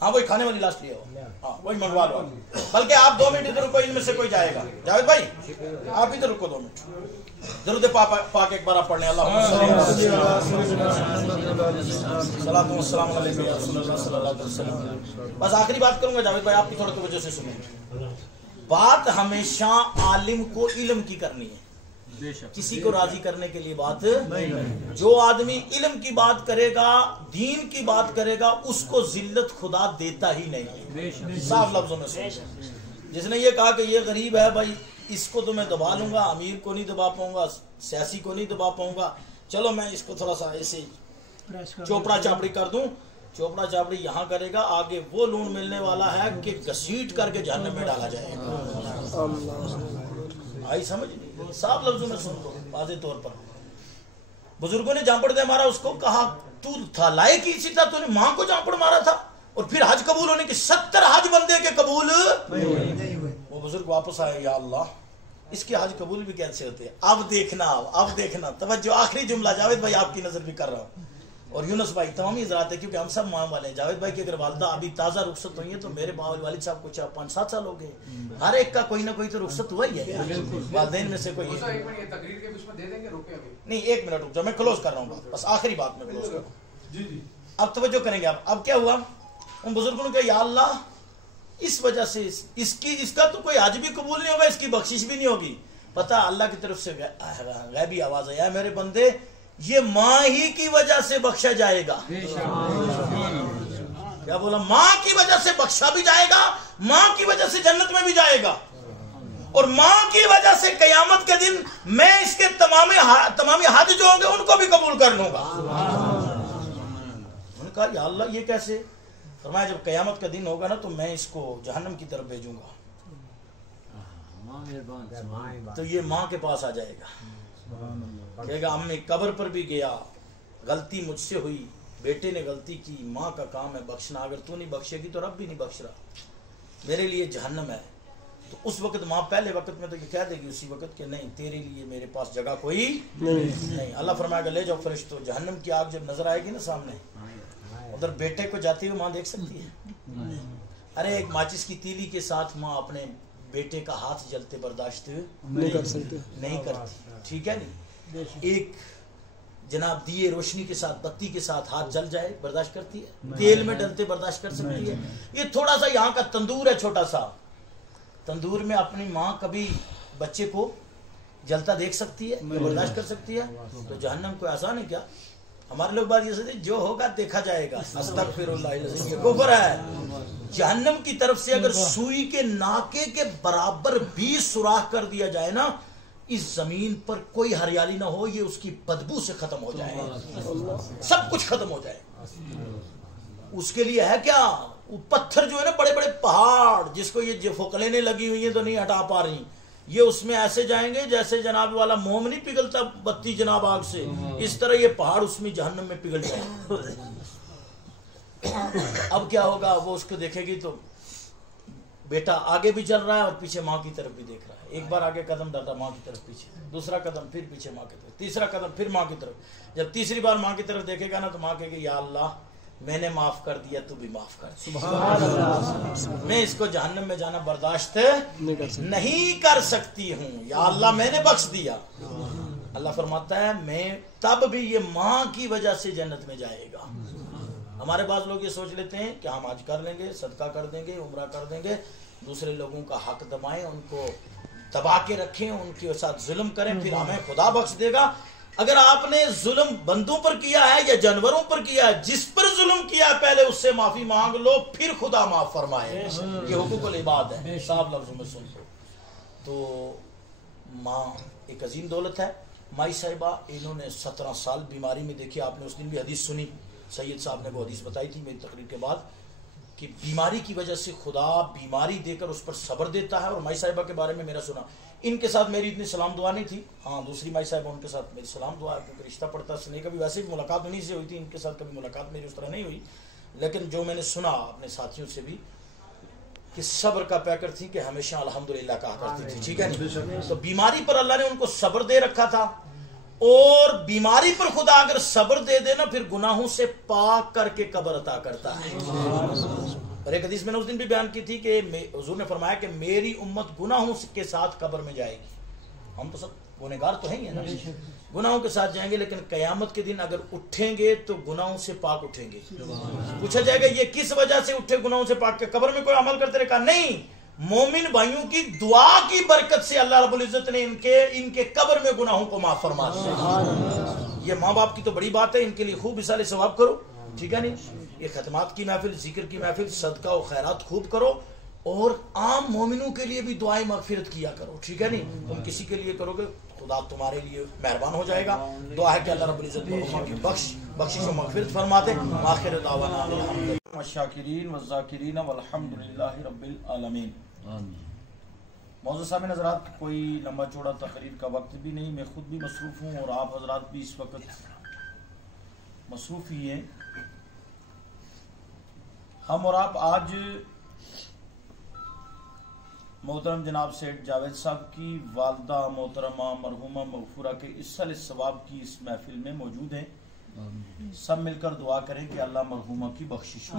ہاں وہی کھانے والی لاسٹ لے آؤ. ہاں وہی منگوا لو. بلکہ آپ 2 منٹ ادھر رکو، ان میں سے کوئی جائے گا. جاوید بھائی آپ ادھر رکو 2 منٹ. درود پاک ایک بار آپ پڑھ لیں. اللہم صلاۃ و السلام علیکم یا رسول اللہ صلی اللہ علیہ وسلم. بس آخری بات کروں گا جاوید بھائی، آپ کی تھوڑا توجہ سے سنیں. بات ہمیشہ عالم کو علم کی کرنی ہے، کسی کو راضی کرنے کے لیے بات نہیں. جو آدمی علم کی بات کرے گا، دین کی بات کرے گا، اس کو ذلت خدا دیتا ہی نہیں. صاف لفظوں میں سن. جس نے یہ کہا کہ یہ غریب ہے بھائی، اس کو تو میں دبا لوں گا، امیر کو نہیں دبا پاؤں گا، سیاسی کو نہیں دبا پاؤں گا، چلو میں اس کو تھوڑا سا ایسے چوپڑا چاپڑی کر دوں. چوپڑا چاپڑی یہاں کرے گا، آگے وہ لون ملنے والا ہے کہ گھسیٹ کر کے جہنم میں ڈالا جائے گا. آئی سمجھ نہیں؟ صاف لفظوں میں سن لو واضح طور پر. بزرگوں نے جھانپڑ دے مارا اس کو، کہا تو تھا لائق ہی اسی طرح، تو نے ماں کو جھانپڑ مارا تھا، اور پھر حج قبول ہونے کی 70 حج بندے کے قبول. وہ بزرگ واپس آئے، یا اللہ اس کے حج قبول بھی کیسے ہوتے ہیں؟ اب دیکھنا توجہ. آخری جملہ جاوید بھائی آپ کی نظر بھی کر رہا ہوں، اور یونس بھائی تمام حضرات ہے کیونکہ ہم سب ماں والے ہیں. جاوید بھائی کی اگر والدہ ابھی تازہ رخصت ہوئی ہے تو میرے والد صاحب کو 5-7 سال ہو گئے. ہر ایک کا کوئی نہ کوئی تو رخصت ہوا ہی ہے والدین میں سے کوئی نہیں. 1 منٹ رک جاؤ، میں کلوز کر رہا ہوں بس آخری بات میں کلوز کر رہا ہوں. اب توجہ کریں گے. اب کیا ہوا؟ ان بزرگوں نے کہا یا اللہ اس وجہ سے اس کا تو کوئی حج بھی قبول نہیں ہوگا، اس کی بخشش بھی نہیں ہوگی. پتہ اللہ کی طرف سے غیبی آواز آیا، میرے بندے یہ ماں ہی کی وجہ سے بخشا جائے گا. کیا بولا؟ ماں کی وجہ سے بخشا بھی جائے گا، ماں کی وجہ سے جنت میں بھی جائے گا، اور ماں کی وجہ سے قیامت کے دن میں اس کے تمامی حج جو ہوں گے ان کو بھی قبول کر لوں گا. انہوں نے کہا یا اللہ یہ کیسے؟ فرمایا جب قیامت کا دن ہوگا نا تو میں اس کو جہنم کی طرف بھیجوں گا، تو یہ ماں کے پاس آ جائے گا، کہے گا امی قبر پر بھی گیا، غلطی مجھ سے ہوئی، بیٹے نے غلطی کی، ماں کا کام ہے بخشنا، اگر تو نہیں بخشے گی تو رب بھی نہیں بخش رہا، میرے لیے جہنم ہے. تو اس وقت ماں پہلے وقت میں تو یہ کہہ دے گی اسی وقت کہ نہیں تیرے لیے میرے پاس جگہ کوئی نہیں. اللہ فرمائے گا لے جاؤ فرشتوں. جہنم کی آگ جب نظر آئے گی نا سامنے, ادھر بیٹے کو جاتے ہوئے ماں دیکھ سکتی ہے؟ ارے ایک ماچس کی تیلی کے ساتھ ماں اپنے بیٹے کا ہاتھ جلتے برداشت نہیں کر سکتے, نہیں کرتی, ٹھیک ہے نہیں. ایک جناب دیے روشنی کے ساتھ بتی کے ساتھ ہاتھ جل جائے برداشت کرتی ہے؟ تیل میں ڈلتے برداشت کر سکتی ہے؟ یہ تھوڑا سا یہاں کا تندور ہے چھوٹا سا, تندور میں اپنی ماں کبھی بچے کو جلتا دیکھ سکتی ہے, برداشت کر سکتی ہے؟ تو جہنم کوئی آسان ہے کیا؟ ہمارے لوگ بات یہ سمجھتے جو ہوگا دیکھا جائے گا. استغفر اللہ, یہ کفر ہے. جہنم کی طرف سے اگر سوئی کے ناکے کے برابر بھی سوراخ کر دیا جائے نا, اس زمین پر کوئی ہریالی نہ ہو, یہ اس کی بدبو سے ختم ہو جائے, سب کچھ ختم ہو جائے. اس کے لیے ہے کیا؟ پتھر جو ہے نا بڑے بڑے پہاڑ جس کو یہ فوکلیں لگی ہوئی ہیں تو نہیں ہٹا پا رہی, یہ اس میں ایسے جائیں گے جیسے جناب والا موم نہیں پگھلتا بتی جناب آگ سے, اس طرح یہ پہاڑ اس میں جہنم میں پگھل جائیں. اب کیا ہوگا؟ وہ اس کو دیکھے گی تو بیٹا آگے بھی چل رہا ہے اور پیچھے ماں کی طرف بھی دیکھ رہا ہے. ایک بار آگے قدم ڈالتا ماں کی طرف, پیچھے دوسرا قدم, پھر پیچھے ماں کی طرف, تیسرا قدم پھر ماں کی طرف. جب تیسری بار ماں کی طرف دیکھے گا نا تو ماں کہے گی یا اللہ میں نے معاف کر دیا, تو بھی معاف کر دیا, میں اس کو جہنم میں جانا برداشت نہیں کر سکتی ہوں, یا اللہ میں نے بخش دیا. اللہ فرماتا ہے میں تب بھی یہ ماں کی وجہ سے جنت میں جائے گا. ہمارے بعض لوگ یہ سوچ لیتے ہیں کہ ہم آج کر لیں گے, صدقہ کر دیں گے, عمرہ کر دیں گے, دوسرے لوگوں کا حق دبائیں, ان کو دبا کے رکھیں, ان کے ساتھ ظلم کریں, پھر ہمیں خدا بخش دے گا. اگر آپ نے ظلم بندوں پر کیا ہے یا جانوروں پر کیا ہے, جس پر ظلم کیا ہے پہلے اس سے معافی مانگ لو, پھر خدا معاف فرمائے. یہ حقوق العباد ہے, صاحب لفظوں میں سن لو. تو ماں ایک عظیم دولت ہے. مائی صاحبہ انہوں نے 17 سال بیماری میں دیکھی, آپ نے اس دن بھی حدیث سنی, سید صاحب نے وہ حدیث بتائی تھی میری تقریر کے بعد, کہ بیماری کی وجہ سے خدا بیماری دے کر اس پر صبر دیتا ہے. اور مائی صاحبہ کے بارے میں میرا سنا, ان کے ساتھ میری اتنی سلام دعا نہیں تھی, ہاں دوسری مائی صاحبہ ان کے ساتھ میری سلام دعا, کیونکہ رشتہ پڑتا سے نہیں, کبھی ویسے بھی ملاقات انہیں سے ہوئی تھی, ان کے ساتھ کبھی ملاقات میری اس طرح نہیں ہوئی. لیکن جو میں نے سنا اپنے ساتھیوں سے بھی کہ صبر کا پیکر تھی, کہ ہمیشہ الحمدللہ کہا کرتی تھی, ٹھیک ہے نہیں. تو بیماری پر اللہ نے ان کو صبر دے رکھا تھا, اور بیماری پر خدا اگر صبر دے دے نا پھر گناہوں سے پاک کر کے قبر عطا کرتا ہے. اور ایک حدیث میں نے اس دن بھی بیان کی تھی کہ حضور نے فرمایا کہ میری امت گناہوں کے ساتھ قبر میں جائے گی. ہم تو سب گنہگار تو ہیں نا, گناہوں کے ساتھ جائیں گے, لیکن قیامت کے دن اگر اٹھیں گے تو گناہوں سے پاک اٹھیں گے. پوچھا جائے گا یہ کس وجہ سے اٹھے گناہوں سے پاک کے؟ قبر میں کوئی عمل کرتے رہے؟ کہا نہیں, مومن بھائیوں کی دعا کی برکت سے اللہ رب العزت نے ان کے قبر میں گناہوں کو معاف فرما دیا. یہ ماں باپ کی تو بڑی بات ہے, ان کے لیے خوب اصالہ ثواب کرو, ٹھیک ہے نہیں. یہ خدمات کی محفل, ذکر کی محفل, صدقہ و خیرات خوب کرو, اور عام مومنوں کے لیے بھی دعائیں مغفرت کیا کرو, ٹھیک ہے نہیں. تم کسی کے لیے کرو گے خدا تمہارے لیے مہربان ہو جائے گا. دعا ہے کہ اللہ رب العزت کی بخشش و مغفرت فرماتے. آخر دعوانا الحمدللہ والشاکرین والذاکرین والحمدللہ رب العالمین. موضوع صاحب حضرات, کوئی لمبا چوڑا تقریر کا وقت بھی نہیں, میں خود بھی مصروف ہوں اور آپ حضرات بھی اس وقت مصروف ہی ہیں. ہم اور آپ آج محترم جناب سیٹھ جاوید صاحب کی والدہ محترمہ مرحومہ مغفورہ کے اصل ثواب کی اس محفل میں موجود ہیں. سب مل کر دعا کریں کہ اللہ مرحومہ کی بخشش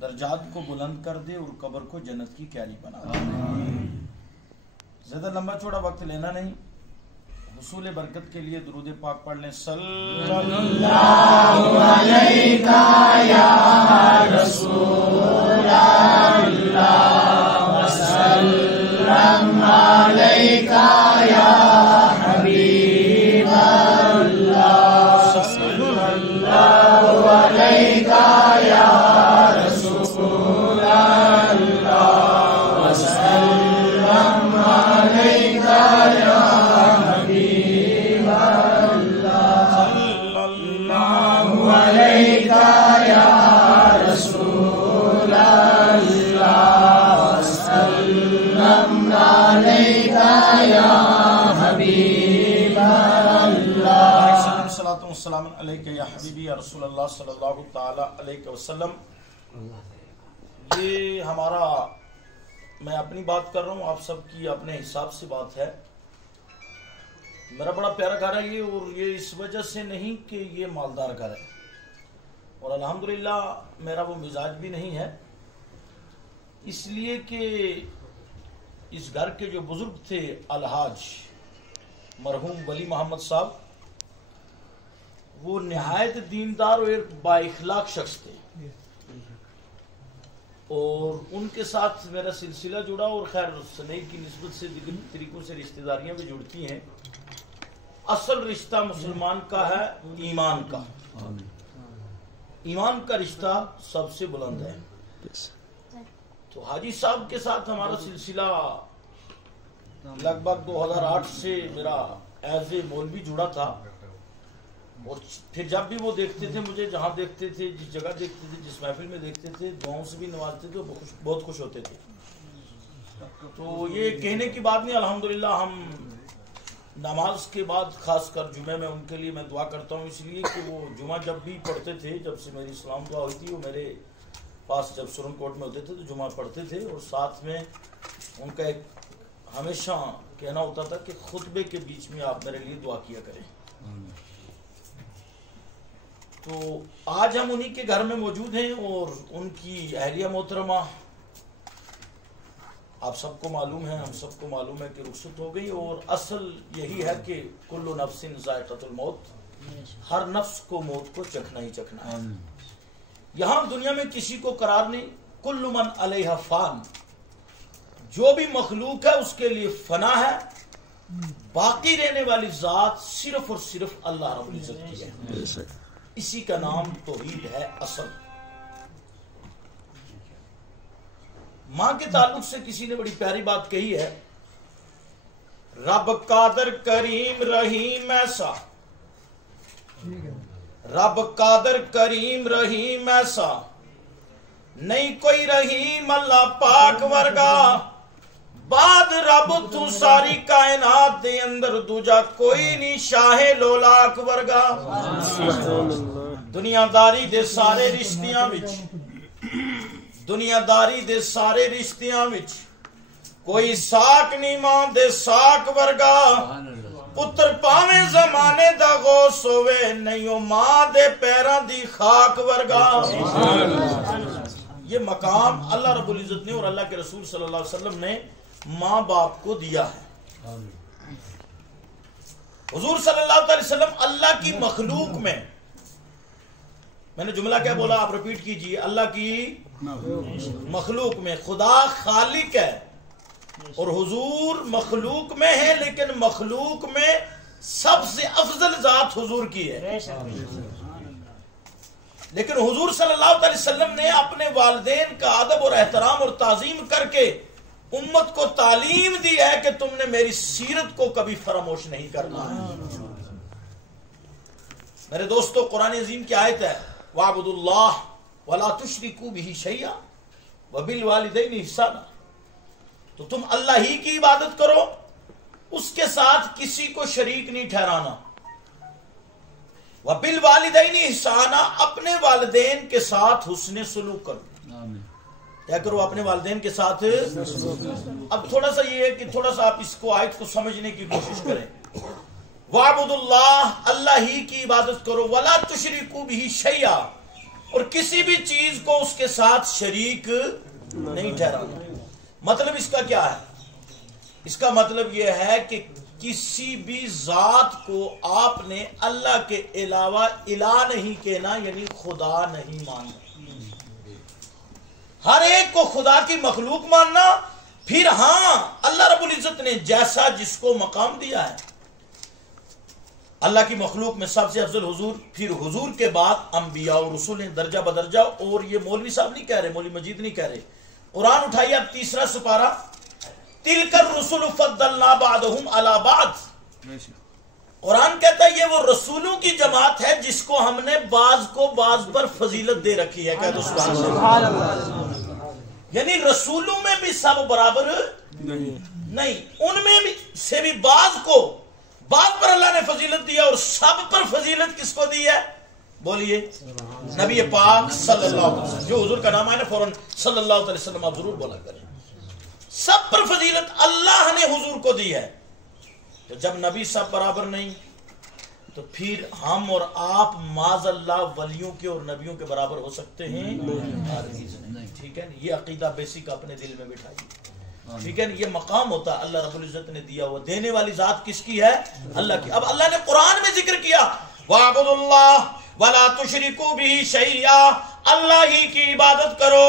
درجات کو بلند کر دے اور قبر کو جنت کی کیلی بنا دے. زیادہ لمبا چوڑا وقت لینا نہیں, حصول برکت کے لیے درود پاک پڑھ لیں. صلی اللہ علیہ یا رسول اللہ وسلم علیکہ یا حبیب اللہ, صلی اللہ علیکہ یا رسول اللہ وسلم علیکہ یا السلام علیکم یا حبیبی یا رسول اللہ صلی اللہ تعالی علیہ وسلم. یہ ہمارا میں اپنی بات کر رہا ہوں، آپ سب کی اپنے حساب سے بات ہے۔ میرا بڑا پیارا گھر ہے یہ، اور یہ اس وجہ سے نہیں کہ یہ مالدار گھر ہے، اور الحمدللہ میرا وہ مزاج بھی نہیں ہے، اس لیے کہ اس گھر کے جو بزرگ تھے الحاج مرحوم ولی محمد صاحب، وہ نہایت دیندار اور ایک با اخلاق شخص تھے، اور ان کے ساتھ میرا سلسلہ جڑا، اور خیر سنئی کی نسبت سے دیگر طریقوں سے رشتہ داریاں بھی جڑتی ہیں۔ اصل رشتہ مسلمان کا ہے ایمان کا، ایمان کا رشتہ سب سے بلند ہے۔ تو حاجی صاحب کے ساتھ ہمارا سلسلہ لگ بھگ 2008 سے میرا ایز اے مولوی جڑا تھا، اور پھر جب بھی وہ دیکھتے تھے مجھے، جہاں دیکھتے تھے، جس جگہ دیکھتے تھے، جس محفل میں دیکھتے تھے، دعاؤں سے بھی نوازتے تھے، بہت خوش ہوتے تھے۔ تو یہ کہنے کی بات نہیں، الحمدللہ ہم نماز کے بعد خاص کر جمعے میں ان کے لیے میں دعا کرتا ہوں، اس لیے کہ وہ جمعہ جب بھی پڑھتے تھے، جب سے میری اسلام دعا ہوئی تھی، وہ میرے پاس جب سرن کوٹ میں ہوتے تھے تو جمعہ پڑھتے تھے، اور ساتھ میں ان کا ایک ہمیشہ کہنا ہوتا تھا کہ خطبے کے بیچ میں آپ میرے لیے دعا کیا کریں۔ تو آج ہم انہی کے گھر میں موجود ہیں، اور ان کی اہلیہ محترمہ آپ سب کو معلوم ہے، ہم سب کو معلوم ہے کہ رخصت ہو گئی، اور اصل یہی ہے کہ کل نفس ذائقۃ الموت، ہر نفس کو موت کو چکھنا ہی چکھنا ہے۔ یہاں دنیا میں کسی کو قرار نہیں، کل من علیہ فان، جو بھی مخلوق ہے اس کے لیے فنا ہے، باقی رہنے والی ذات صرف اور صرف اللہ رب العزت کی ہے، اسی کا نام توحید ہے اصل۔ ماں کے تعلق سے کسی نے بڑی پیاری بات کہی ہے، رب قادر کریم رحیم ایسا، رب قادر کریم رحیم ایسا، نہیں کوئی رحیم اللہ پاک ورگا، بعد رب تو ساری کائنات دے اندر دوجا کوئی نہیں شاہ لولاک ورگا۔ دنیا داری دے سارے رشتیاں وچ، دنیا داری دے سارے رشتیاں وچ کوئی ساک نہیں ماں دے ساک ورگا، پتر پاویں زمانے دا غوث ہوئے نہیں او ماں دے پیراں دی خاک ورگا۔ یہ مقام اللہ رب العزت نے اور اللہ کے رسول صلی اللہ علیہ وسلم نے ماں باپ کو دیا ہے۔ حضور صلی اللہ علیہ وسلم اللہ کی مخلوق میں نے جملہ کیا بولا، آپ ریپیٹ کیجئے، اللہ کی مخلوق میں، خدا خالق ہے اور حضور مخلوق میں ہے، لیکن مخلوق میں سب سے افضل ذات حضور کی ہے۔ لیکن حضور صلی اللہ علیہ وسلم نے اپنے والدین کا ادب اور احترام اور تعظیم کر کے امت کو تعلیم دی ہے کہ تم نے میری سیرت کو کبھی فراموش نہیں کرنا ہے۔ میرے دوستو، قرآن عظیم کی آیت ہے، وَاعْبُدُوا اللَّهَ وَلَا تُشْرِكُوا بِهِ شَيْئًا وَبِالْوَالِدَيْنِ إِحْسَانًا، تو تم اللہ ہی کی عبادت کرو، اس کے ساتھ کسی کو شریک نہیں ٹھہرانا۔ وَبِالْوَالِدَيْنِ إِحْسَانًا، اپنے والدین کے ساتھ حسن سلوک کرو۔ کیا کرو؟ اپنے والدین کے ساتھ۔ اب تھوڑا سا یہ ہے کہ تھوڑا سا آپ اس کو آیت کو سمجھنے کی کوشش کریں۔ وَاعْبُدُوا اللَّهَ، اللہ ہی کی عبادت کرو، وَلَا تُشْرِكُوا بِهِ شَيْئًا، اور کسی بھی چیز کو اس کے ساتھ شریک نہیں ٹھہرانا۔ مطلب اس کا کیا ہے؟ اس کا مطلب یہ ہے کہ کسی بھی ذات کو آپ نے اللہ کے علاوہ الہ نہیں کہنا، یعنی خدا نہیں ماننا۔ ہر ایک کو خدا کی مخلوق ماننا، پھر ہاں اللہ رب العزت نے جیسا جس کو مقام دیا ہے، اللہ کی مخلوق میں سب سے افضل حضور، پھر حضور کے بعد انبیاء اور رسول ہیں درجہ بدرجہ۔ اور یہ مولوی صاحب نہیں کہہ رہے، مولوی مجید نہیں کہہ رہے، قرآن اٹھائیے اب 3 سپارہ، تِلْكَ الرُّسُلُ فَضَّلْنَا بَعْضَهُمْ عَلَى بَعْضٍ، قرآن کہتا ہے یہ وہ رسولوں کی جماعت ہے جس کو ہم نے بعض کو بعض پر فضیلت دے رکھی ہے۔ کہہ دو سبحان اللہ۔ یعنی رسولوں میں بھی سب برابر نہیں، ان میں بھی سے بھی بعض کو بعض پر اللہ نے فضیلت دیا، اور سب پر فضیلت کس کو دی ہے؟ بولیے، نبی پاک صلی اللہ علیہ وسلم۔ جو حضور کا نام ہے نا فوراً صلی اللہ علیہ وسلم آپ ضرور بولا کریں۔ سب پر فضیلت اللہ نے حضور کو دی ہے. تو جب نبی سب برابر نہیں تو پھر ہم اور آپ معاذ اللہ ولیوں کے اور نبیوں کے برابر ہو سکتے ہیں؟ ٹھیک ہے نا. یہ عقیدہ بیسک اپنے دل میں بٹھائیے. ٹھیک ہے نا. یہ مقام ہوتا ہے اللہ رب العزت نے دیا ہوا. دینے والی ذات کس کی ہے؟ اللہ کی. اب اللہ نے قرآن میں ذکر کیا وَاعْبُدُوا اللَّهَ وَلَا تُشْرِكُوا بِهِ شَيْئًا, اللہ ہی کی عبادت کرو,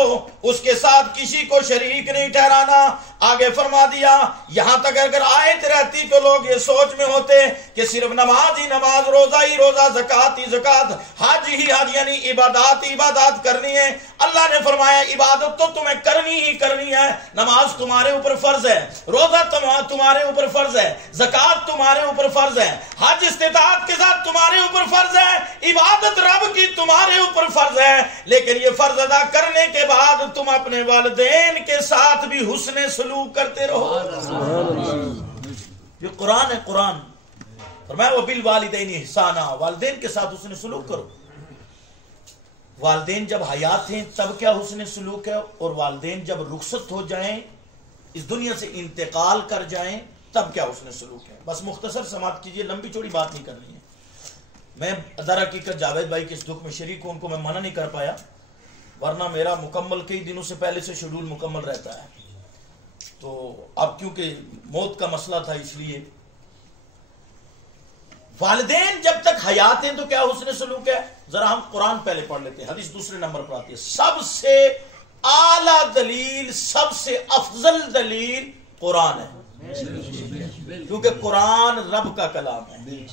اس کے ساتھ کسی کو شریک نہیں ٹھہرانا. آگے فرما دیا یہاں تک اگر آیت رہتی تو لوگ یہ سوچ میں ہوتے کہ صرف نماز ہی نماز, روزہ ہی روزہ, زکات ہی زکات, حج ہی حج, یعنی عبادات ہی عبادات کرنی ہے. اللہ نے فرمایا عبادت تو تمہیں کرنی ہی کرنی ہے. نماز تمہارے اوپر فرض ہے, روزہ تمہارے اوپر فرض ہے, زکات تمہارے اوپر فرض ہے, حج استطاعت کے ساتھ تمہارے اوپر فرض ہے, عبادت رب کی تمہارے اوپر فرض ہے. لیکن یہ فرض ادا کرنے کے بعد تم اپنے والدین کے ساتھ بھی حسن سلوک کرتے رہو. یہ قرآن ہے. قرآن فرمایا وَبِالْوَالِدَيْنِ إِحْسَانًا, والدین کے ساتھ حسن سلوک کرو. والدین جب حیات ہیں تب کیا حسن سلوک ہے, اور والدین جب رخصت ہو جائیں, اس دنیا سے انتقال کر جائیں, تب کیا حسن سلوک ہے. بس مختصر سماعت کیجئے, لمبی چوڑی بات نہیں کرنی ہے. میں در حقیقت جاوید بھائی کے اس دکھ میں شریک ہوں, ان کو میں منع نہیں کر پایا, ورنہ میرا مکمل کئی دنوں سے پہلے سے شیڈول مکمل رہتا ہے. تو اب کیونکہ موت کا مسئلہ تھا, اس لیے والدین جب تک حیات ہیں تو کیا حسن سلوک ہے. ذرا ہم قرآن پہلے پڑھ لیتے ہیں, حدیث دوسرے نمبر پر آتی ہے. سب سے اعلیٰ دلیل, سب سے افضل دلیل قرآن ہے, کیونکہ قرآن رب کا کلام ہے.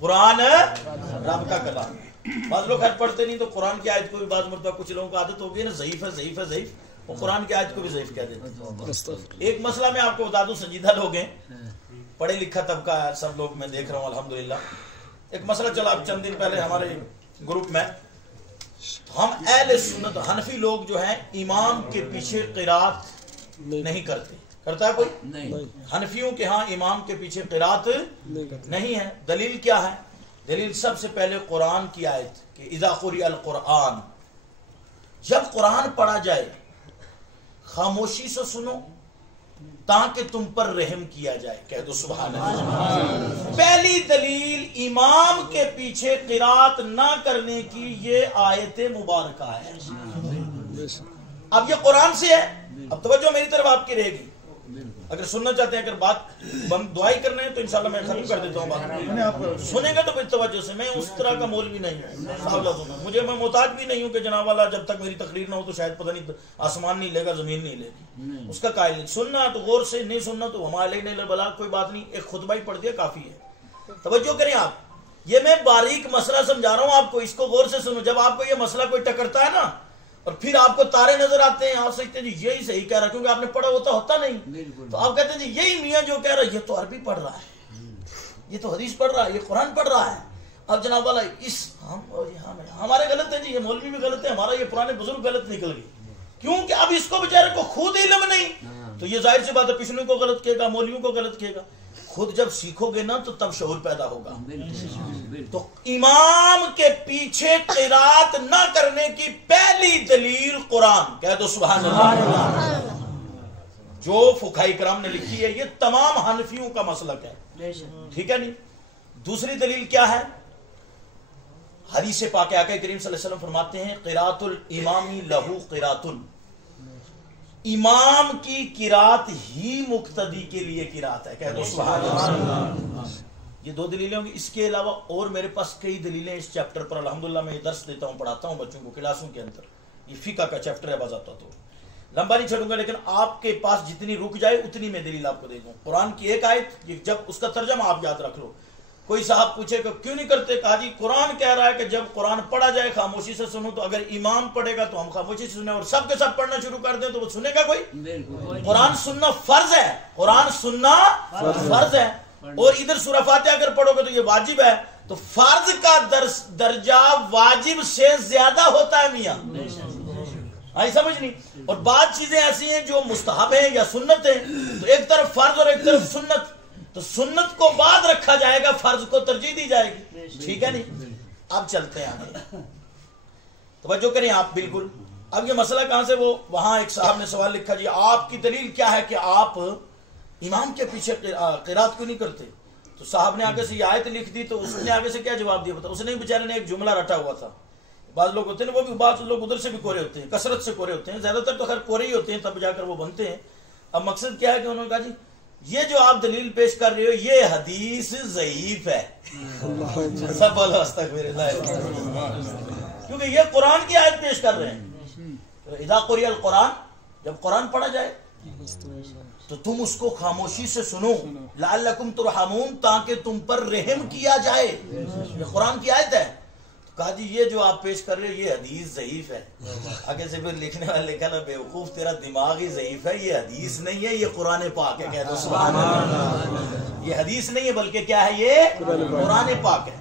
قرآن رب کا کلام ہے. بعض لوگ حج پڑھتے نہیں تو قرآن کی آیت کو بھی بعض مرتبہ کچھ لوگوں کو عادت ہوگی نا, ضعیف ہے ضعیف ہے ضعیف, وہ قرآن کی آیت کو بھی ضعیف کہہ دیتے. ایک مسئلہ میں آپ کو بتا دوں, سنجیدہ لوگ ہیں, پڑھے لکھا طبقہ ہے, سب لوگ میں دیکھ رہا ہوں الحمدللہ. ایک مسئلہ چلا چند دن پہلے ہمارے گروپ میں, ہم اہل سنت حنفی لوگ جو ہیں امام کے پیچھے قرات نہیں کرتے. کرتا ہے کوئی؟ حنفیوں کے ہاں امام کے پیچھے قرات نہیں ہے. دلیل کیا ہے؟ دلیل سب سے پہلے قرآن کی آیت کہ اذا قرئ القرآن, جب قرآن پڑھا جائے خاموشی سے سنو تاکہ تم پر رحم کیا جائے. کہہ دو سبحان اللہ. پہلی دلیل امام کے پیچھے قرات نہ کرنے کی یہ آیت مبارکہ ہے. اب یہ قرآن سے ہے. اب توجہ میری طرف آپ کی رہے گی. اگر سننا چاہتے ہیں, اگر بات دعائی کرنا ہے تو انشاءاللہ میں ختم کر دیتا ہوں بات. سنیں گے تو پھر توجہ سے. میں اس طرح کا مولوی نہیں ہوں, مجھے میں محتاج بھی نہیں ہوں کہ جناب والا جب تک میری تقریر نہ ہو تو شاید پتہ نہیں آسمان نہیں لے گا زمین نہیں لے گی, اس کا قائل نہیں. سننا تو غور سے, نہیں سننا تو ہمارے لیے بلا کوئی بات نہیں, ایک خطبہ ہی پڑھ دیا کافی ہے. توجہ کریں آپ, یہ میں باریک مسئلہ سمجھا رہا ہوں آپ کو, اس کو غور سے سنو. جب آپ کو یہ مسئلہ کوئی ٹکرتا ہے نا اور پھر آپ کو تارے نظر آتے ہیں, آپ سوچتے ہیں جی یہی صحیح کہہ رہا, کیونکہ آپ نے پڑھا ہوتا نہیں, تو آپ کہتے ہیں جی یہی میاں جو کہہ رہا ہے یہ تو عربی پڑھ رہا ہے, یہ تو حدیث پڑھ رہا ہے, یہ قرآن پڑھ رہا ہے. اب جناب والا ہمارے غلط ہے جی, یہ مولوی بھی غلط ہے, ہمارا یہ پرانے بزرگ غلط نکل گئے, کیونکہ اب اس کو بیچارے کو خود علم نہیں, تو یہ ظاہر سی بات ہے پچھلوں کو غلط کہے گا, مولویوں کو غلط کہے گا. خود جب سیکھو گے نا تو تب شعور پیدا ہوگا. تو امام کے پیچھے قرات نہ کرنے کی پہلی دلیل قرآن. کہہ دو سبحان اللہ. جو فقہاء کرام نے لکھی ہے یہ تمام حنفیوں کا مسلک ہے, ٹھیک ہے نہیں. دوسری دلیل کیا ہے؟ حدیث پاک آقا کریم صلی اللہ علیہ وسلم فرماتے ہیں قرات الامام لہو قرات, امام کی قرات ہی مقتدی کے لیے قرات ہے. کہہ دو سبحان اللہ. یہ دو دلیلیں ہوں گی. اس کے علاوہ اور میرے پاس کئی دلیلیں اس چیپٹر پر الحمدللہ میں درس دیتا ہوں, پڑھاتا ہوں بچوں کو کلاسوں کے اندر. یہ فقہ کا چیپٹر ہے باضابطہ, تو لمبا نہیں چھوڑوں گا, لیکن آپ کے پاس جتنی رک جائے اتنی میں دلیل آپ کو دے دوں. قرآن کی ایک آیت, جب اس کا ترجمہ آپ یاد رکھ لو. کوئی صاحب پوچھے کہ کیوں نہیں کرتے, کہا جی قرآن کہہ رہا ہے کہ جب قرآن پڑھا جائے خاموشی سے سنو, تو اگر امام پڑھے گا تو ہم خاموشی سے سنیں, اور سب کے سب پڑھنا شروع کر دیں تو وہ سنے گا کوئی؟ قرآن سننا فرض ہے, قرآن سننا فرض ہے. اور ادھر سورہ فاتحہ اگر پڑھو گے تو یہ واجب ہے. تو فرض کا درجہ واجب سے زیادہ ہوتا ہے میاں, آئی سمجھ نہیں. اور بعض چیزیں ایسی ہیں جو مستحب ہیں یا سنت ہیں, تو ایک طرف فرض اور ایک طرف سنت, تو سنت کو بعد رکھا جائے گا, فرض کو ترجیح دی جائے گی, ٹھیک ہے نہیں. اب چلتے ہیں آگے, توجہ کریں آپ بالکل. اب یہ مسئلہ کہاں سے، وہ وہاں ایک صاحب نے سوال لکھا جی آپ کی دلیل کیا ہے کہ آپ امام کے پیچھے قرات کیوں نہیں کرتے؟ تو صاحب نے آگے سے یہ آیت لکھ دی، تو اس نے آگے سے کیا جواب دیا بتا؟ اس نے بیچارے نے ایک جملہ رٹا ہوا تھا. بعض لوگ ہوتے ہیں وہ بھی، بعض لوگ ادھر سے بھی کورے ہوتے ہیں، کثرت سے کورے ہوتے ہیں، زیادہ تر تو خیر کورے ہی ہوتے ہیں، تب جا کر وہ بنتے ہیں. اب مقصد کیا ہے کہ انہوں نے کہا جی یہ جو آپ دلیل پیش کر رہے ہو یہ حدیث ضعیف ہے. سب بولو استغفر اللہ، کیونکہ یہ قرآن کی آیت پیش کر رہے ہیں. اذا قرئ القرآن، جب قرآن پڑھا جائے تو تم اس کو خاموشی سے سنو، لعلکم ترحمون، تاکہ تم پر رحم کیا جائے. یہ قرآن کی آیت ہے. کہا جی یہ جو آپ پیش کر رہے ہیں یہ حدیث ضعیف ہے. آگے سے پھر لکھنے والے لکھا نا بیوقوف تیرا دماغ ہی ضعیف ہے، یہ حدیث نہیں ہے، یہ قرآن پاک ہے. کہہ دو سبحان اللہ. یہ حدیث نہیں ہے بلکہ کیا ہے، یہ قرآن پاک ہے.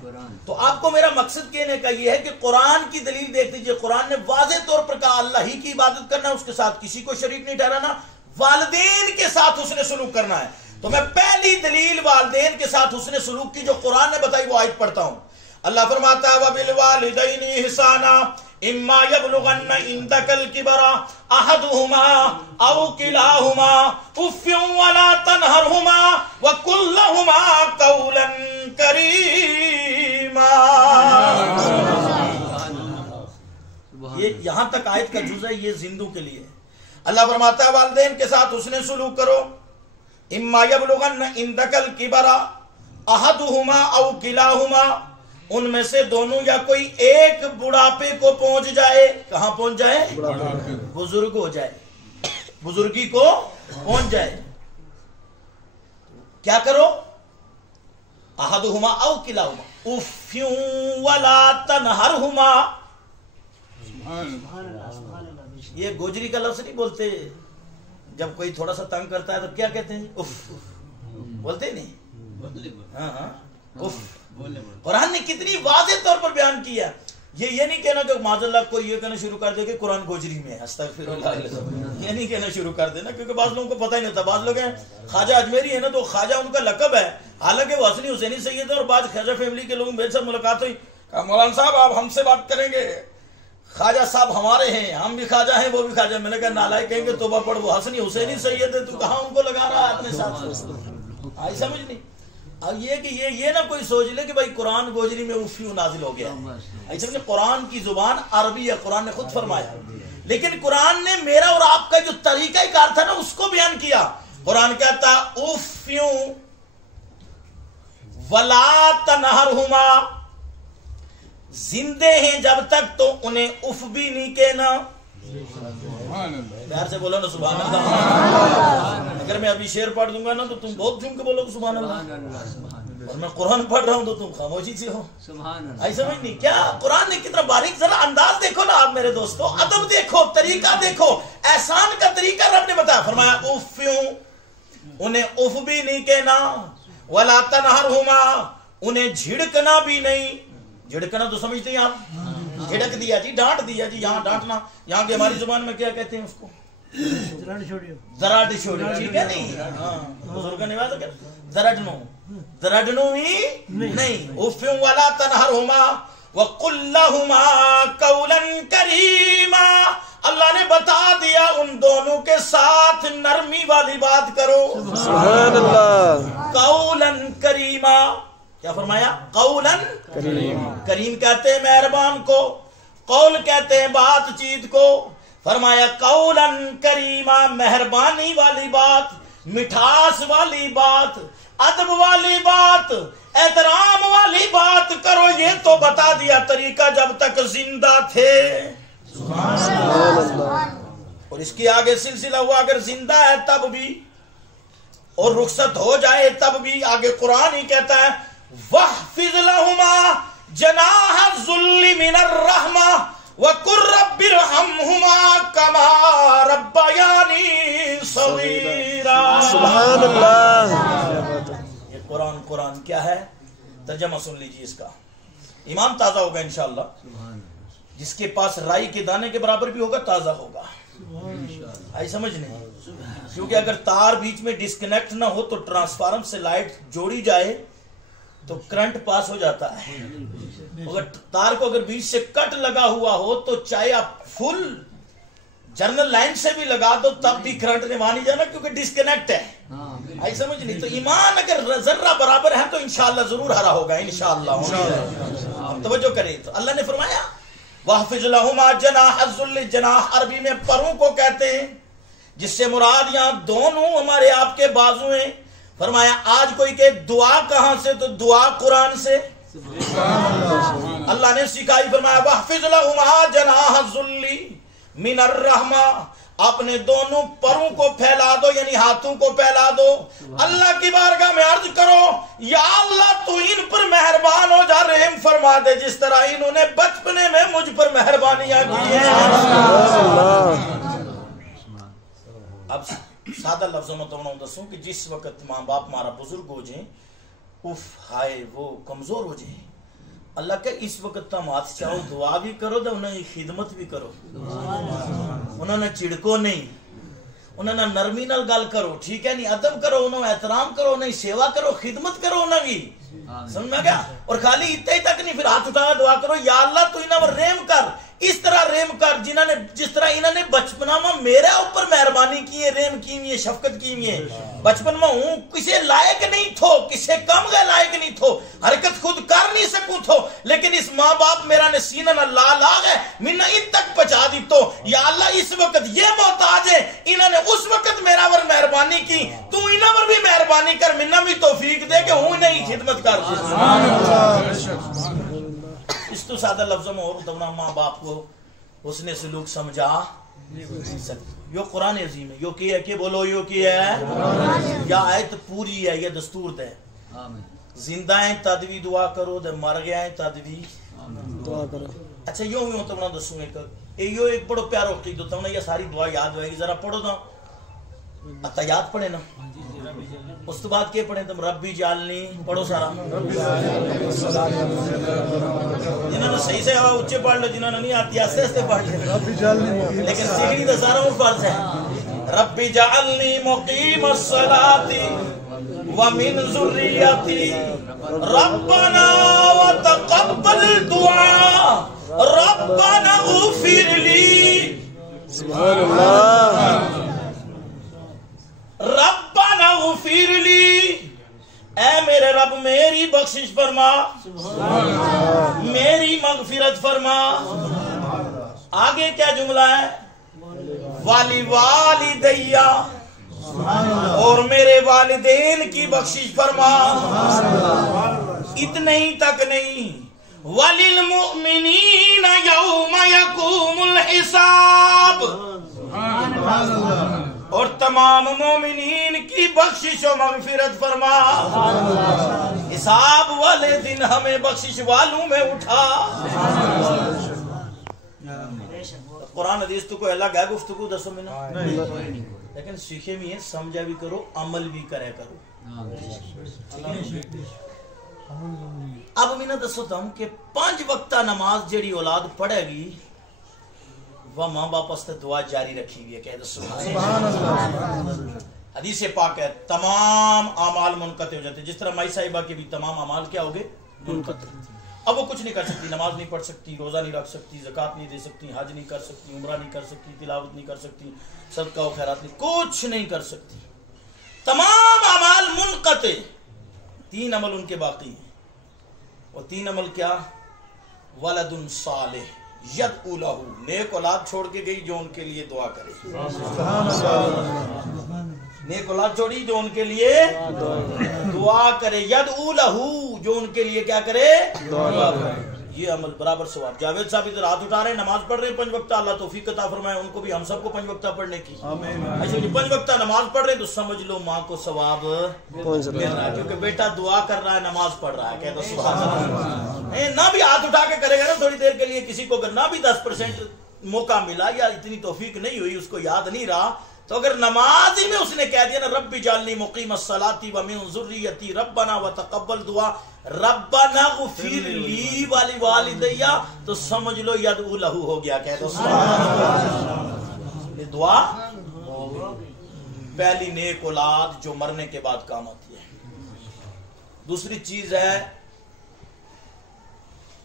تو آپ کو میرا مقصد کہنے کا یہ ہے کہ قرآن کی دلیل دیکھ لیجیے. قرآن نے واضح طور پر کہا اللہ ہی کی عبادت کرنا ہے، اس کے ساتھ کسی کو شریک نہیں ٹھہرانا، والدین کے ساتھ حسن سلوک کرنا ہے. تو میں پہلی دلیل والدین کے ساتھ حسن سلوک کی جو قرآن نے بتائی وہ آیت پڑھتا ہوں. اللہ فرماتا ہے وَبِالْوَالِدَيْنِ إِحْسَانًا إِمَّا يَبْلُغَنَّ عِندَكَ الْكِبَرَ أَحَدُهُمَا أَوْ كِلَاهُمَا أُفٍّ وَلَا تَنْهَرْهُمَا وَقُلْ لَهُمَا قَوْلًا كَرِيمًا. یہ یہاں تک آیت کا جز ہے، یہ زندوں کے لیے. اللہ فرماتا ہے والدین کے ساتھ حسن سلوک کرو. إِمَّا يَبْلُغَنَّ عِندَكَ الْكِبَرَ أَحَدُهُمَا أَوْ كِلَاهُمَا، ان میں سے دونوں یا کوئی ایک بڑھاپے کو پہنچ جائے. کہاں پہنچ جائے؟ بزرگ ہو جائے، بزرگی کو پہنچ جائے. کیا کرو؟ احدہما او کلاہما اف ولا تنہرہما. یہ گوجری کا لفظ نہیں بولتے، جب کوئی تھوڑا سا تنگ کرتا ہے تو کیا کہتے ہیں؟ اف بولتے نہیں. ہاں ہاں اف. قرآن نے کتنی واضح طور پر بیان کیا. یہ نہیں کہنا کہ معاذ اللہ کوئی یہ کہنا شروع کر دے کہ قرآن گوجری میں ہے، استغفر اللہ. یہ نہیں کہنا شروع کر دینا، کیونکہ بعض لوگوں کو پتہ ہی نہیں ہوتا. بعض لوگ ہیں خواجہ اجمیری ہے نا، تو خواجہ ان کا لقب ہے، حالانکہ وہ حسنی حسینی سید ہے. اور بعض خواجہ فیملی کے لوگوں میرے ساتھ ملاقات ہوئی، کہا مولانا صاحب آپ ہم سے بات کریں گے، خواجہ صاحب ہمارے ہیں، ہم بھی خواجہ ہیں وہ بھی خواجہ. میں نے کہا نالائق کہیں گے توبہ پڑھ، وہ حسنی حسینی سید ہے، تو کہاں ان کو لگا رہا ہے اپنے ساتھ؟ آئی سمجھ نہیں. اب یہ کہ یہ نہ کوئی سوچ لے کہ بھائی قرآن گوجری میں افیو نازل ہو گیا. ایسا کہ قرآن کی زبان عربی ہے، قرآن نے خود فرمایا، لیکن قرآن نے میرا اور آپ کا جو طریقہ کار تھا نا اس کو بیان کیا. قرآن کہتا افیو ولا تنہرہما، زندے ہیں جب تک تو انہیں اف بھی نہیں کہنا. پیار سے بولو نا سبحان اللہ. اگر میں ابھی شعر پڑھ دوں گا نا تو تم بہت جھوم کے بولو گے سبحان اللہ، اور میں قرآن پڑھ رہا ہوں تو تم خاموشی سے ہو. ایسا سمجھ نہیں کیا قرآن نے کتنا باریک، ذرا انداز دیکھو نا آپ میرے دوستو، ادب دیکھو، طریقہ دیکھو، احسان کا طریقہ رب نے بتایا. فرمایا افیوں، انہیں اف بھی نہیں کہنا، ولا تنہرہما، انہیں جھڑکنا بھی نہیں. جھڑکنا تو سمجھتے ہیں آپ، جھڑک دیا جی، ڈانٹ دیا جی. یہاں ڈانٹنا، یہاں کی ہماری زبان میں کیا کہتے ہیں اس کو؟ زراڈ چھوڑی. ٹھیک ہے نہیں؟ ہاں بزرگ نے بات کیا، زرڈنو، زرڈنو ہی نہیں. افیوں ولا تنہرہما وقل لہما قولا کریما. اللہ نے بتا دیا ان دونوں کے ساتھ نرمی والی بات کرو. سبحان اللہ. قولا کریما. کیا فرمایا؟ قولا کریم. کریم کہتے ہیں مہربان کو، قول کہتے ہیں بات چیت کو. فرمایا قولا کریما، مہربانی والی بات، مٹھاس والی بات، ادب والی بات، احترام والی بات کرو. یہ تو بتا دیا طریقہ جب تک زندہ تھے. سبحان اللہ. اور اس کی آگے سلسلہ ہوا، اگر زندہ ہے تب بھی اور رخصت ہو جائے تب بھی. آگے قرآن ہی کہتا ہے وَاحْفِظْ لَهُمَا جَنَاحَ الذُّلِّ مِنَ الرَّحْمَةِ وَقُلْ رَبِّ ارْحَمْهُمَا كَمَا رَبَّيَانِي صَغِيرًا. سبحان اللہ. یہ قرآن کیا ہے؟ ترجمہ سن لیجیے اس کا. ایمان تازہ ہوگا انشاءاللہ. جس کے پاس رائی کے دانے کے برابر بھی ہوگا تازہ ہوگا. آئی سمجھ نہیں؟ کیونکہ اگر تار بیچ میں ڈسکنیکٹ نہ ہو تو ٹرانسفارم سے لائٹ جوڑی جائے تو کرنٹ پاس ہو جاتا ہے. اگر تار کو اگر بیچ سے کٹ لگا ہوا ہو تو چاہے آپ فل جنرل لائن سے بھی لگا دو تب بھی کرنٹ نے وہاں نہیں جانا کیونکہ ڈسکنیکٹ ہے. آئی سمجھ نہیں؟ تو ایمان اگر ذرہ برابر ہے تو انشاءاللہ ضرور ہرا ہوگا انشاءاللہ. توجہ کریں تو اللہ نے فرمایا وَحْفِظْ لَهُمَا جَنَاحَ الذُّلِّ. جناح عربی میں پروں کو کہتے ہیں جس سے مراد یہاں دونوں ہمارے آپ کے بازو ہیں. فرمایا آج کوئی کہ دعا کہاں سے تو دعا قرآن سے اللہ نے سکھائی. فرمایا وَحْفِظْ لَهُمَا جَنَاحَ الذُّلِّ مِنَ الرَّحْمَةِ. اپنے دونوں پروں کو پھیلا دو یعنی ہاتھوں کو پھیلا دو. اللہ کی بارگاہ میں عرض کرو یا اللہ تو ان پر مہربان ہو جا رحم فرما دے جس طرح انہوں نے بچپنے میں مجھ پر مہربانیاں کی ہیں. اب سادہ لفظوں میں تو دسوں کہ جس وقت ماں باپ ہمارا بزرگ ہو جائیں اف ہائے وہ کمزور ہو جائیں اللہ کہ اس وقت تم ہاتھ چاہو دعا بھی کرو تو انہیں خدمت بھی کرو. انہوں نے چڑکو نہیں, انہوں نے نرمی نال گل کرو, ٹھیک ہے نہیں, ادب کرو, انہوں احترام کرو, انہیں سیوا کرو, خدمت کرو انہوں بھی. سمجھ میں گیا؟ اور خالی اتنا ہی تک نہیں پھر ہاتھ اٹھایا دعا کرو یا اللہ تو انہوں رحم کر, اس طرح رحم کر جنہوں نے جس طرح انہوں نے بچپنا میں میرے اوپر مہربانی کی ہے, رحم کی ہوئی ہے, شفقت کی ہوئی ہے. بچپن میں ہوں کسے لائق نہیں تھو, کسے کم گئے لائق نہیں تھو, حرکت خود کر نہیں سکوں تھو, لیکن اس ماں باپ میرا نے سینہ نہ لاغ ہے منہ ان تک پہنچا دی تو یا اللہ اس وقت یہ محتاج ہے انہوں نے اس وقت میرا ور مہربانی کی, تو انہوں پر بھی مہربانی کر, منہ بھی توفیق دے کہ ہوں انہیں خدمت کر. اس تو سادہ لفظوں میں اور دونوں ماں باپ کو اس نے سلوک سمجھا. یہ قرآن عظیم ہے, یہ کی ہے کہ بولو یہ کی ہے یا آیت پوری ہے, یہ دستور دے. زندہ ہیں تد بھی دعا کرو, دے مر گیا ہیں تد بھی دعا کرو. اچھا یوں ہی ہوتا ہوں دسوں ایک بڑو پیارا عقیدہ ہوتا ہوں, یہ ساری دعا یاد ہوئے گی, ذرا پڑھو نا اتحیات پڑھے نا, اس تو بعد کیا پڑھیں تم ربی جعلنی پڑھو سارا, جنہوں نے صحیح سے اچھے پڑھ لو, جنہوں نے نہیں آتی آستے آستے پڑھ لو, لیکن سیکھنی تو سارا وہ فرض ہے. ربی جعلنی مقیم الصلاة ومن ذریتی ربنا وتقبل دعا ربنا اغفر لی. سبحان اللہ. ربنا اغفر لی, اے میرے رب میری بخشش فرما, میری مغفرت فرما. آگے کیا جملہ ہے؟ والی والدیہ, اور میرے والدین کی بخشش فرما. اتنے ہی تک نہیں, وَلِلْمُؤْمِنِينَ يَوْمَ يَقُومُ الْحِسَابِ, اور تمام مومنین کی بخشش و مغفرت فرما. حساب والے دن ہمیں بخشش والوں میں اٹھا. قرآن حدیث تو کوئی الگ ہے گفتگو دسو میں نا, لیکن سیکھے بھی ہیں, سمجھا بھی کرو, عمل بھی کرے کرو. اب میں نے دسوتا ہوں کہ 5 وقتہ نماز جیڑی اولاد پڑھے گی وہ ماں باپ سے دعا جاری رکھی ہوئی ہے. کہہ دو سبحان اللہ. حدیث پاک ہے تمام اعمال منقطع ہو جاتے, جس طرح مائی صاحبہ کے بھی تمام اعمال کیا ہو گئے منقطع. اب وہ کچھ نہیں کر سکتی, نماز نہیں پڑھ سکتی, روزہ نہیں رکھ سکتی, زکوٰۃ نہیں دے سکتی, حج نہیں کر سکتی, عمرہ نہیں کر سکتی, تلاوت نہیں کر سکتی, صدقہ و خیرات نہیں, کچھ نہیں کر سکتی. تمام اعمال منقطع. 3 عمل ان کے باقی ہیں. اور 3 عمل کیا؟ ولد صالح یدعو لہ, نیک اولاد چھوڑ کے گئی جو ان کے لیے دعا کرے. نیک اولاد چھوڑی جو ان کے لیے دعا کرے. یدعو لہ, جو ان کے لیے کیا کرے؟ دعا کرے. یہ عمل برابر ثواب. جاوید صاحب ادھر ہاتھ اٹھا رہے ہیں, نماز پڑھ رہے ہیں 5 وقتہ, اللہ توفیق عطا فرمائے ان کو بھی, ہم سب کو 5 وقتہ پڑھنے کی. اچھا جی 5 وقتہ نماز پڑھ رہے ہیں تو سمجھ لو ماں کو ثواب مل رہا ہے, کیونکہ بیٹا دعا کر رہا ہے, نماز پڑھ رہا ہے. کہہ دو سبحان اللہ. نہ بھی ہاتھ اٹھا کے کرے گا نا تھوڑی دیر کے لیے, کسی کو اگر نہ بھی 10% موقع ملا یا اتنی توفیق نہیں ہوئی, اس کو یاد نہیں رہا, تو اگر نماز ہی میں اس نے کہہ دیا نا رب جعلنی مقیم الصلاۃ ومن ذریتی ربنا وتقبل دعا ربنا اغفر لی والی والدیہ, تو سمجھ لو یدعو لہ ہو گیا. کہہ دو یہ دعا پہلی نیک اولاد جو مرنے کے بعد کام آتی ہے. دوسری چیز ہے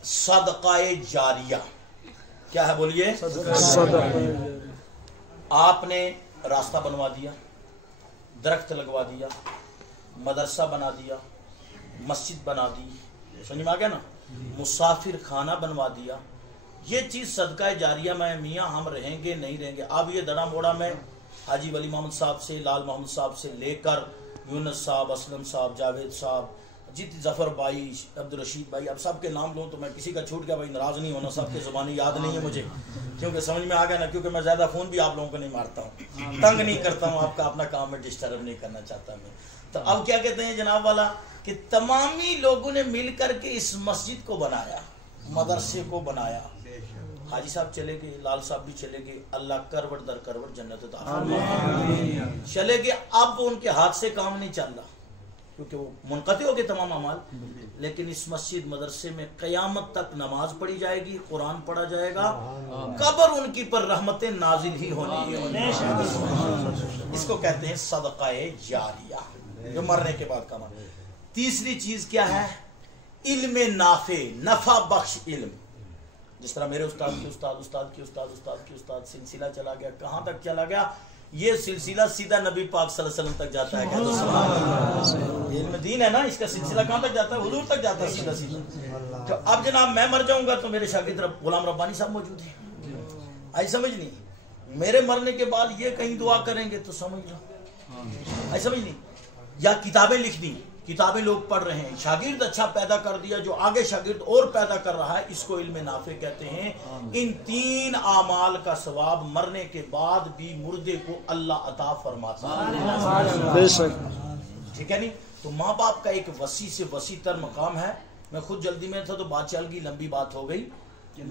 صدقہ جاریہ. کیا ہے بولیے؟ آپ نے راستہ بنوا دیا، درخت لگوا دیا، مدرسہ بنا دیا، مسجد بنا دی، سمجھ میں آ گیا نا، مسافر خانہ بنوا دیا. یہ چیز صدقہ جاریہ میں میاں ہم رہیں گے نہیں رہیں گے. اب یہ دڑا موڑا میں حاجی ولی محمد صاحب سے، لال محمد صاحب سے لے کر یونس صاحب، اسلم صاحب، جاوید صاحب، ظفر بھائی، عبدالرشید بھائی، اب سب کے نام لوں تو میں کسی کا چھوٹ گیا بھائی ناراض نہیں ہونا، سب کے زبانی یاد نہیں ہے مجھے، کیونکہ سمجھ میں آ گیا نا، کیونکہ میں زیادہ فون بھی آپ لوگوں کو نہیں مارتا ہوں، تنگ نہیں کرتا ہوں آپ کا، اپنا کام میں ڈسٹرب نہیں کرنا چاہتا میں. تو اب کیا کہتے ہیں جناب والا کہ تمامی لوگوں نے مل کر کے اس مسجد کو بنایا، مدرسے کو بنایا. حاجی صاحب چلے گئے، لال صاحب بھی چلے گئے، اللہ کروٹ در کروٹ جنت عطا فرمائے. چلے گئے، اب ان کے ہاتھ سے کام نہیں چل رہا کیونکہ وہ منقطع ہو گئے تمام اعمال، لیکن اس مسجد مدرسے میں قیامت تک نماز پڑھی جائے گی، قرآن پڑھا جائے گا، قبر ان کی پر رحمتیں نازل ہی ہونی ہے. اس کو کہتے ہیں صدقہ جاریہ، جو مرنے کے بعد کام. تیسری چیز کیا ہے؟ علم نافع، نفع بخش علم. جس طرح میرے استاد کی استاد، استاد کی استاد، استاد کی استاد، سلسلہ چلا گیا. کہاں تک چلا گیا؟ یہ سلسلہ سیدھا نبی پاک صلی اللہ علیہ وسلم تک جاتا ہے. علم دین ہے نا، اس کا سلسلہ کہاں تک جاتا ہے؟ حضور تک جاتا ہے سیدھا سیدھا. تو اب جناب میں مر جاؤں گا تو میرے شاگرد غلام ربانی صاحب موجود ہیں، آئی سمجھ نہیں؟ میرے مرنے کے بعد یہ کہیں دعا کریں گے تو سمجھ لو، آئی سمجھ نہیں؟ یا کتابیں لکھ دی، کتابیں لوگ پڑھ رہے ہیں، شاگرد اچھا پیدا کر دیا جو آگے شاگرد اور پیدا کر رہا ہے، اس کو علم نافع کہتے ہیں. ان تین اعمال کا ثواب مرنے کے بعد بھی مردے کو اللہ عطا فرماتا ہے. ٹھیک ہے نہیں؟ تو ماں باپ کا ایک وسیع سے وسیع تر مقام ہے. میں خود جلدی میں تھا تو بات چل گئی، لمبی بات ہو گئی.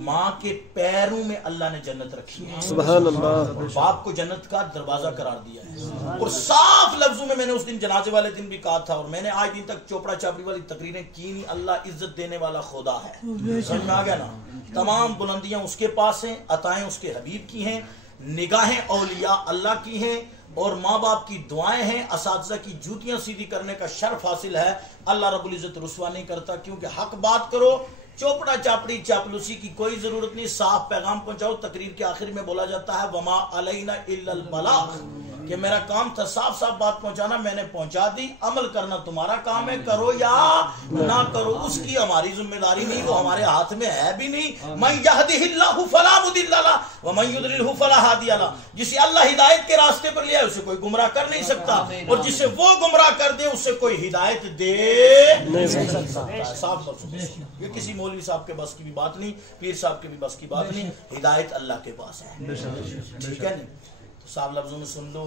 ماں کے پیروں میں اللہ نے جنت رکھی ہے، سبحان اللہ. باپ کو جنت کا دروازہ قرار دیا ہے. اور صاف لفظوں میں نے اس دن جنازے والے دن بھی کہا تھا، اور میں نے آج دن تک چوپڑا چاپڑی والی تقریریں کی نہیں. اللہ عزت دینے والا خدا ہے، سمجھ میں آ گیا نا؟ تمام بلندیاں اس کے پاس ہیں، عطائیں اس کے حبیب کی ہیں، نگاہیں اولیاء اللہ کی ہیں، اور ماں باپ کی دعائیں ہیں. اساتذہ کی جوتیاں سیدھی کرنے کا شرف حاصل ہے. اللہ رب العزت رسوا نہیں کرتا، کیونکہ حق بات کرو، چوپڑا چاپڑی چاپلوسی کی کوئی ضرورت نہیں. صاف پیغام پہنچاؤ. تقریر کے آخر میں بولا جاتا ہے وما علینا الا البلاغ، کہ میرا کام تھا صاف صاف بات پہنچانا، میں نے پہنچا دی. عمل کرنا تمہارا کام ہے، کرو یا نہ کرو اس کی ہماری ذمہ داری نہیں، وہ ہمارے ہاتھ میں ہے بھی نہیں. من یہدہ اللہ فلا مضل لہ ومن یضللہ فلا ہادی لہ. جسے اللہ ہدایت کے راستے پر لیا اسے کوئی گمراہ کر نہیں سکتا، اور جسے وہ گمراہ کر دے اسے کوئی ہدایت دے نہیں سکتا. صاف صاف. یہ کسی مولوی صاحب کے بس کی بھی بات نہیں، پیر صاحب کے بھی بس کی بات نہیں. ہدایت اللہ کے پاس ہے، ٹھیک ہے نہیں؟ صاحب لفظوں میں سن لو،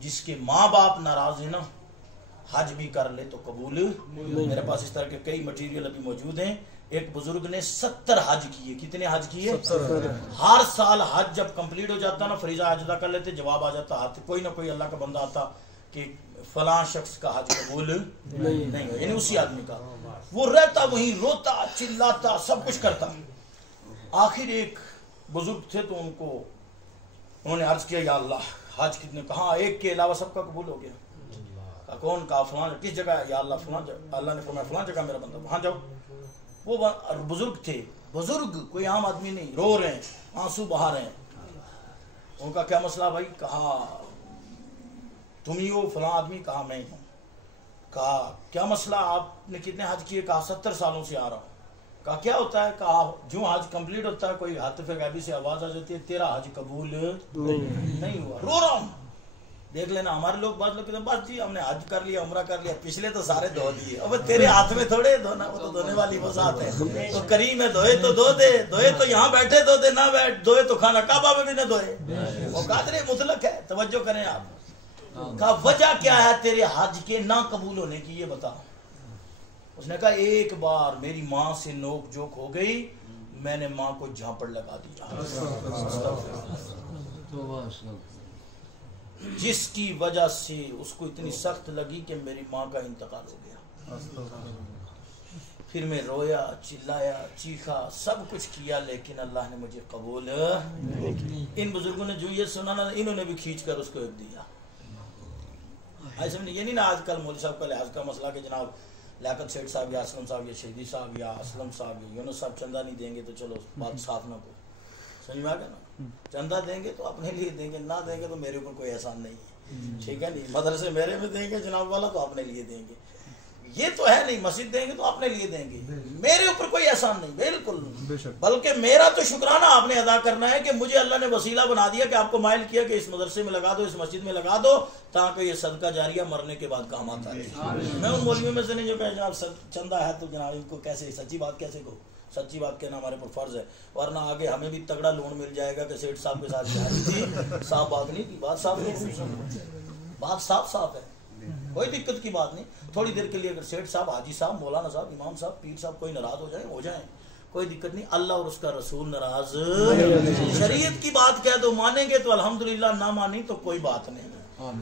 جس کے ماں باپ ناراض ہیں نا، حج بھی کر لے تو قبول. میرے پاس اس طرح کے کئی مٹیریل ابھی موجود ہیں. ایک بزرگ نے 70 حج کیے. کتنے حج کیے؟ 70. ہر سال حج جب کمپلیٹ ہو جاتا نا، فریضہ حج ادا کر لیتے، جواب آ جاتا ہاتھ، کوئی نہ کوئی اللہ کا بندہ آتا کہ فلاں شخص کا حج قبول نہیں ہو، یعنی اسی آدمی کا. وہ رہتا وہیں، روتا چلاتا سب کچھ کرتا. آخر ایک بزرگ تھے تو انہوں نے عرض کیا یا اللہ حج کتنے؟ کہاں ایک کے علاوہ سب کا قبول ہو گیا. کہا کون؟ کہا فلاں. کس جگہ؟ یا اللہ فلاں جگہ. اللہ نے فرمایا فلاں جگہ میرا بندہ، وہاں جاؤ. وہ بزرگ تھے، بزرگ کوئی عام آدمی نہیں، رو رہے ہیں، آنسو بہا رہے ہیں. ان کا کیا مسئلہ بھائی؟ کہا تم ہی ہو فلاں آدمی؟ کہا میں ہی ہوں. کہا کیا مسئلہ؟ آپ نے کتنے حج کیے؟ کہا 70 سالوں سے آ رہا ہوں. کہا کیا ہوتا ہے؟ کہا جو حج کمپلیٹ ہوتا ہے کوئی ہاتھ پہ غیبی سے آواز آ جاتی ہے تیرا حج قبول نہیں ہوا. رو رہا ہوں. دیکھ لینا ہمارے لوگ بعض لوگ کہتے ہیں بس جی ہم نے حج کر لیا، عمرہ کر لیا، پچھلے تو سارے دھو دیے. اب تیرے ہاتھ میں تھوڑے دھونا، وہ تو دھونے والی وہ ذات ہے. تو کریم ہے، دھوئے تو دھو دے، دھوئے تو یہاں بیٹھے دھو دے، نہ بیٹھ دھوئے تو کھانا کعبہ میں بھی نہ دھوئے. وہ قادر مطلق ہے. توجہ کریں آپ. کہا وجہ کیا ہے تیرے حج کے نہ قبول ہونے کی، یہ بتا. اس نے کہا ایک بار میری ماں سے نوک جھوک ہو گئی، میں نے ماں کو جھاپڑ لگا دیا، جس کی وجہ سے اس کو اتنی سخت لگی کہ میری ماں کا انتقال ہو گیا. پھر میں رویا، چلایا، چیخا، سب کچھ کیا، لیکن اللہ نے مجھے قبول. ان بزرگوں نے جو یہ سنا نا، انہوں نے بھی کھینچ کر اس کو ایک دیا. ایسے میں یہ نہیں نا آج کل مولوی صاحب کا لحاظ کا مسئلہ کہ جناب لیاقت سیٹھ صاحب یا اسلم صاحب یا شہیدی صاحب یا اسلم صاحب یا یونس صاحب چندہ نہیں دیں گے تو چلو بات صاف نہ کو. سمجھ میں آ گیا نا؟ چندہ دیں گے تو اپنے لیے دیں گے، نہ دیں گے تو میرے اوپر کوئی احسان نہیں ہے، ٹھیک ہے نہیں؟ مدرسے میرے میں دیں گے جناب والا تو اپنے لیے دیں گے، یہ تو ہے نہیں، مسجد دیں گے تو اپنے لیے دیں گے، میرے اوپر کوئی احسان نہیں، بالکل، بلکہ میرا تو شکرانہ آپ نے ادا کرنا ہے کہ مجھے اللہ نے وسیلہ بنا دیا، کہ آپ کو مائل کیا کہ اس مدرسے میں لگا دو، اس مسجد میں لگا دو، تاکہ یہ صدقہ جاریہ مرنے کے بعد کام آتا رہے۔ میں ان مولویوں میں سے نہیں جو کہ جناب چندہ ہے تو جناب ان کو کیسے سچی بات کیسے کہو، سچی بات کہنا ہمارے پر فرض ہے، ورنہ آگے ہمیں بھی تگڑا لون مل جائے گا کہ سیٹھ صاحب کے ساتھ جاری تھی، صاف بات نہیں کی، بات صاف نہیں، بات صاف ہے، کوئی دقت کی بات نہیں۔ تھوڑی دیر کے لیے اگر سیٹھ صاحب، حاجی صاحب، مولانا صاحب، امام صاحب، پیر صاحب کوئی ناراض ہو جائیں کوئی دقت نہیں، اللہ اور اس کا رسول ناراض، شریعت کی بات کہہ دو مانیں گے تو الحمدللہ، نہ مانی تو کوئی بات نہیں،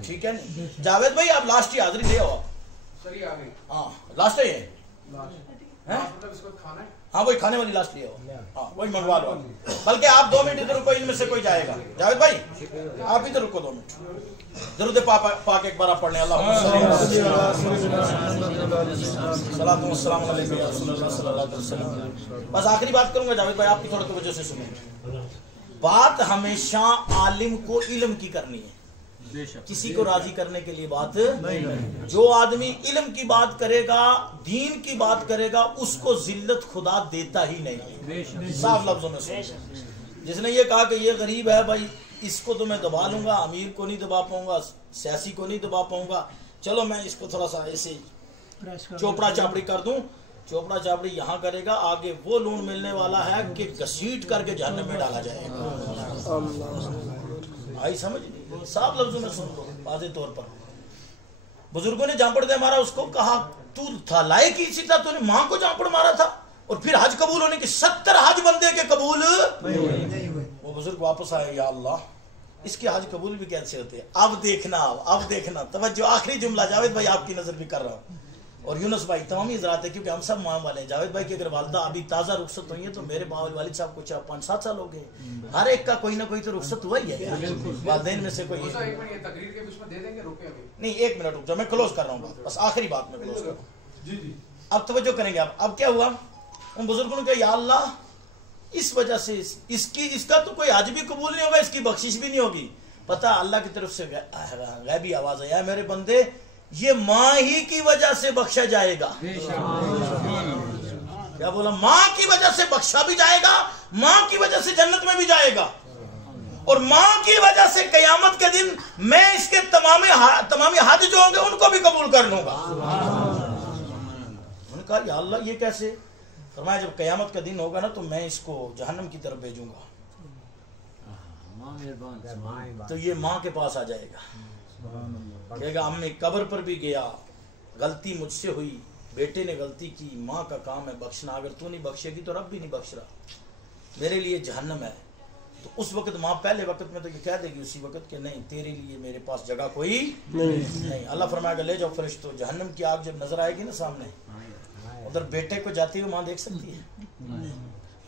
ٹھیک ہے نہیں؟ جاوید بھائی آپ لاسٹ کی حاضری لے آؤ، ہاں لاسٹ ہے، ہاں وہی کھانے والی لاسٹ لے آؤ، ہاں وہی منگوا لو، بلکہ آپ 2 منٹ ادھر رکو، ان میں سے کوئی جائے گا، جاوید بھائی آپ ادھر رکو 2 منٹ، درود پاک ایک بار آپ پڑھ لیں، اللہم صلاۃ و سلام علیک یا رسول اللہ صلی اللہ علیہ وسلم۔ بس آخری بات کروں گا جاوید بھائی، آپ کی تھوڑی توجہ سے سنیں، بات ہمیشہ عالم کو علم کی کرنی ہے، کسی کو راضی کرنے کے لیے بات نہیں، جو آدمی علم کی بات کرے گا، دین کی بات کرے گا، اس کو ذلت خدا دیتا ہی نہیں، صاف لفظوں میں سن، جس نے یہ کہا کہ یہ غریب ہے بھائی اس کو تو میں دبا لوں گا، امیر کو نہیں دبا پاؤں گا، سیاسی کو نہیں دبا پاؤں گا، چلو میں اس کو تھوڑا سا ایسے چوپڑا چاپڑی کر دوں، چوپڑا چاپڑی یہاں کرے گا، آگے وہ لون ملنے والا ہے کہ گھسیٹ کر کے جہنم میں ڈالا جائے گا، آئی سمجھ نہیں؟ صاف لفظوں میں سن لو، واضح طور پر بزرگوں نے جانپڑ دے مارا، اس کو کہا تو تھا لائق ہی اسی طرح، تو نے ماں کو جانپڑ مارا تھا، اور پھر حج قبول ہونے کے 70 حج بندے کے قبول، وہ بزرگ واپس آئے، یا اللہ اس کے حج قبول بھی کیسے ہوتے ہیں؟ اب دیکھنا توجہ، آخری جملہ جاوید بھائی آپ کی نظر بھی کر رہا ہوں، اور یونس بھائی تمام ہی حضرات ہیں، کیونکہ ہم سب ماں والے ہیں، جاوید بھائی کی اگر والدہ ابھی تازہ رخصت ہوئی ہے تو میرے والد صاحب کو 5-7 سال ہو گئے، ہر ایک کا کوئی نہ کوئی تو رخصت ہوا ہی ہے، والدین میں سے کوئی نہیں، 1 منٹ رک جاؤ، میں کلوز کر رہا ہوں، بس آخری بات میں کلوز کر رہا ہوں، اب توجہ کریں گے آپ۔ اب کیا ہوا، ان بزرگوں نے کہا یا اللہ اس وجہ سے اس کا تو کوئی حج بھی قبول نہیں ہوگا، اس کی بخشش بھی نہیں ہوگی، پتہ اللہ کی طرف سے غیبی آواز آیا، میرے بندے یہ ماں ہی کی وجہ سے بخشا جائے گا، کیا بولا؟ ماں کی وجہ سے بخشا بھی جائے گا، ماں کی وجہ سے جنت میں بھی جائے گا، اور ماں کی وجہ سے قیامت کے دن میں اس کے تمامی حج جو ہوں گے ان کو بھی قبول کر لوں گا۔ انہوں نے کہا یا اللہ یہ کیسے؟ فرمایا جب قیامت کا دن ہوگا نا تو میں اس کو جہنم کی طرف بھیجوں گا، تو یہ ماں کے پاس آ جائے گا، کہے گا امی قبر پر بھی گیا، غلطی مجھ سے ہوئی، بیٹے نے غلطی کی، ماں کا کام ہے بخشنا، اگر تو نہیں بخشے گی تو رب بھی نہیں بخش رہا، میرے لیے جہنم ہے، تو اس وقت ماں پہلے وقت میں تو یہ کہہ دے گی اسی وقت کہ نہیں تیرے لیے میرے پاس جگہ کوئی نہیں، اللہ فرمائے گا لے جاؤ فرشتوں، جہنم کی آگ جب نظر آئے گی نا سامنے، ادھر بیٹے کو جاتے ہوئے ماں دیکھ سکتی ہے؟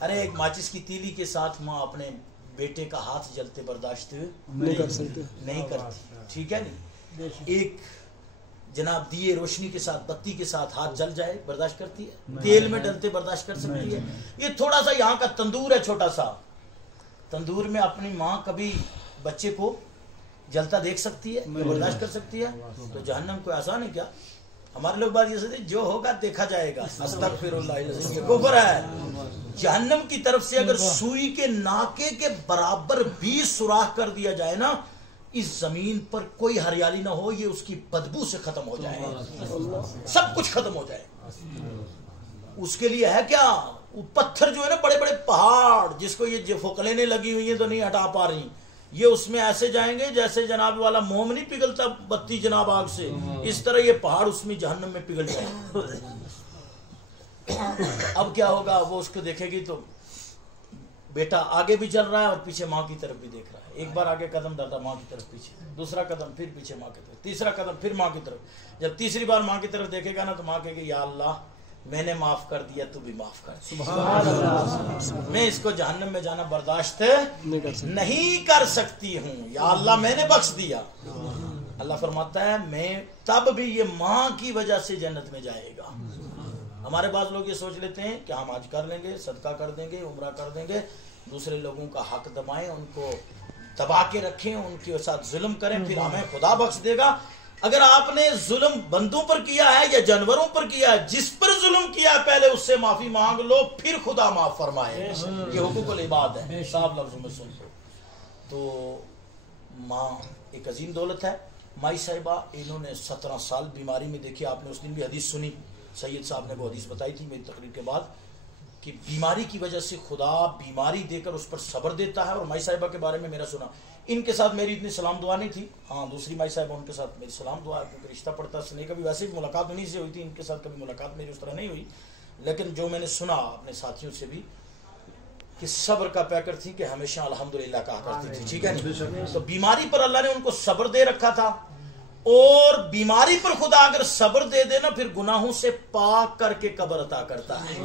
ارے ایک ماچس کی تیلی کے ساتھ ماں اپنے بیٹے کا ہاتھ جلتے برداشت نہیں کرتی، ٹھیک ہے نہیں؟ ایک جناب دیے روشنی کے ساتھ، بتی کے ساتھ ہاتھ جل جائے برداشت کرتی ہے؟ تیل میں ڈلتے برداشت کر سکتی ہے؟ یہ تھوڑا سا یہاں کا تندور ہے، چھوٹا سا تندور میں اپنی ماں کبھی بچے کو جلتا دیکھ سکتی ہے، برداشت کر سکتی ہے؟ تو جہنم کوئی آسان ہے کیا؟ ہمارے لوگ بات یہ سمجھتے جو ہوگا دیکھا جائے گا، استغفر اللہ العظیم، یہ کفر ہے۔ جہنم کی طرف سے اگر سوئی کے ناکے کے برابر بھی سوراخ کر دیا جائے نا، اس زمین پر کوئی ہریالی نہ ہو، یہ اس کی بدبو سے ختم ہو جائے، سب کچھ ختم ہو جائے، اس کے لیے ہے کیا؟ وہ پتھر جو ہے نا، بڑے بڑے پہاڑ جس کو یہ فوکلیں لگی ہوئی ہیں تو نہیں ہٹا پا رہی، یہ اس میں ایسے جائیں گے جیسے جناب والا موم نہیں پگھلتا بتی جناب آگ سے، اس طرح یہ پہاڑ اس میں جہنم میں پگھل جائیں گے۔ اب کیا ہوگا؟ وہ اس کو دیکھے گی تو بیٹا آگے بھی چل رہا ہے اور پیچھے ماں کی طرف بھی دیکھ رہا ہے، ایک بار آگے قدم ڈالتا ماں کی طرف، پیچھے دوسرا قدم، پھر پیچھے ماں کی طرف، تیسرا قدم پھر ماں کی طرف، جب تیسری بار ماں کی طرف دیکھے گا نا تو ماں کہے گی یا اللہ میں نے معاف کر دیا، تو بھی معاف کر، سبحان اللہ، میں اس کو جہنم میں جانا برداشت نہیں کر سکتی ہوں، یا اللہ میں نے بخش دیا۔ اللہ فرماتا ہے میں تب بھی یہ ماں کی وجہ سے جنت میں جائے گا۔ ہمارے بعض لوگ یہ سوچ لیتے ہیں کہ ہم حج کر لیں گے، صدقہ کر دیں گے، عمرہ کر دیں گے، دوسرے لوگوں کا حق دبائیں، ان کو دبا کے رکھیں، ان کے ساتھ ظلم کریں، پھر ہمیں خدا بخش دے گا۔ اگر آپ نے ظلم بندوں پر کیا ہے یا جانوروں پر کیا ہے، جس پر ظلم کیا ہے پہلے اس سے معافی مانگ لو، پھر خدا معاف فرمائے۔ یہ حقوق العباد ہے، صاحب لفظوں میں سن لو۔ تو ماں ایک عظیم دولت ہے۔ مائی صاحبہ انہوں نے 17 سال بیماری میں، دیکھیے آپ نے اس دن بھی حدیث سنی، سید صاحب نے وہ حدیث بتائی تھی میری تقریر کے بعد، کہ بیماری کی وجہ سے خدا بیماری دے کر اس پر صبر دیتا ہے۔ اور مائی صاحبہ کے بارے میں میرا سنا، ان کے ساتھ میری اتنی سلام دعا نہیں تھی، ہاں دوسری مائی صاحبہ ان کے ساتھ میری سلام دعا ہے، کیونکہ رشتہ پڑتا سنے کا بھی، ویسے بھی ملاقات انہیں سے ہوئی تھی، ان کے ساتھ کبھی ملاقات میری اس طرح نہیں ہوئی، لیکن جو میں نے سنا اپنے ساتھیوں سے بھی کہ صبر کا پیکر تھی کہ ہمیشہ الحمدللہ کہا کرتی تھی، ٹھیک ہے۔ تو بیماری پر اللہ نے ان کو صبر دے رکھا تھا، اور بیماری پر خدا اگر صبر دے دے نا، پھر گناہوں سے پاک کر کے قبر عطا کرتا ہے۔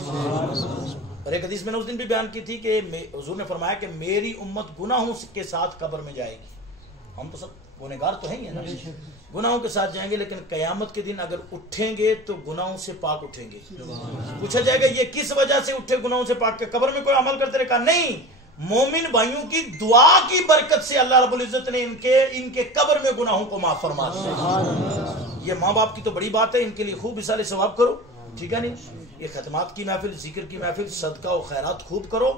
اور ایک حدیث میں نے اس دن بھی بیان کی تھی کہ حضور نے فرمایا کہ میری امت گناہوں کے ساتھ قبر میں جائے گی۔ ہم تو سب گنہگار تو ہیں ہی نا، گناہوں کے ساتھ جائیں گے، لیکن قیامت کے دن اگر اٹھیں گے تو گناہوں سے پاک اٹھیں گے۔ پوچھا جائے گا یہ کس وجہ سے اٹھے گناہوں سے پاک کے؟ قبر میں کوئی عمل کرتے رہے؟ نہیں، مومن بھائیوں کی دعا کی برکت سے اللہ رب العزت نے ان کے قبر میں گناہوں کو معاف فرما دیا۔ یہ ماں باپ کی تو بڑی بات ہے، ان کے لیے خوب اصالہ ثواب کرو، ٹھیک ہے نہیں؟ یہ خدمات کی محفل، ذکر کی محفل، صدقہ و خیرات خوب کرو،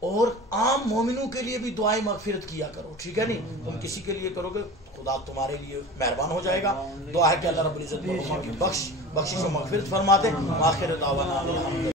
اور عام مومنوں کے لیے بھی دعائیں مغفرت کیا کرو، ٹھیک ہے نہیں؟ تم کسی کے لیے کرو گے خدا تمہارے لیے مہربان ہو جائے گا۔ دعا ہے کہ اللہ رب العزت کی بخشش و مغفرت فرما دے۔ آخر دعوانا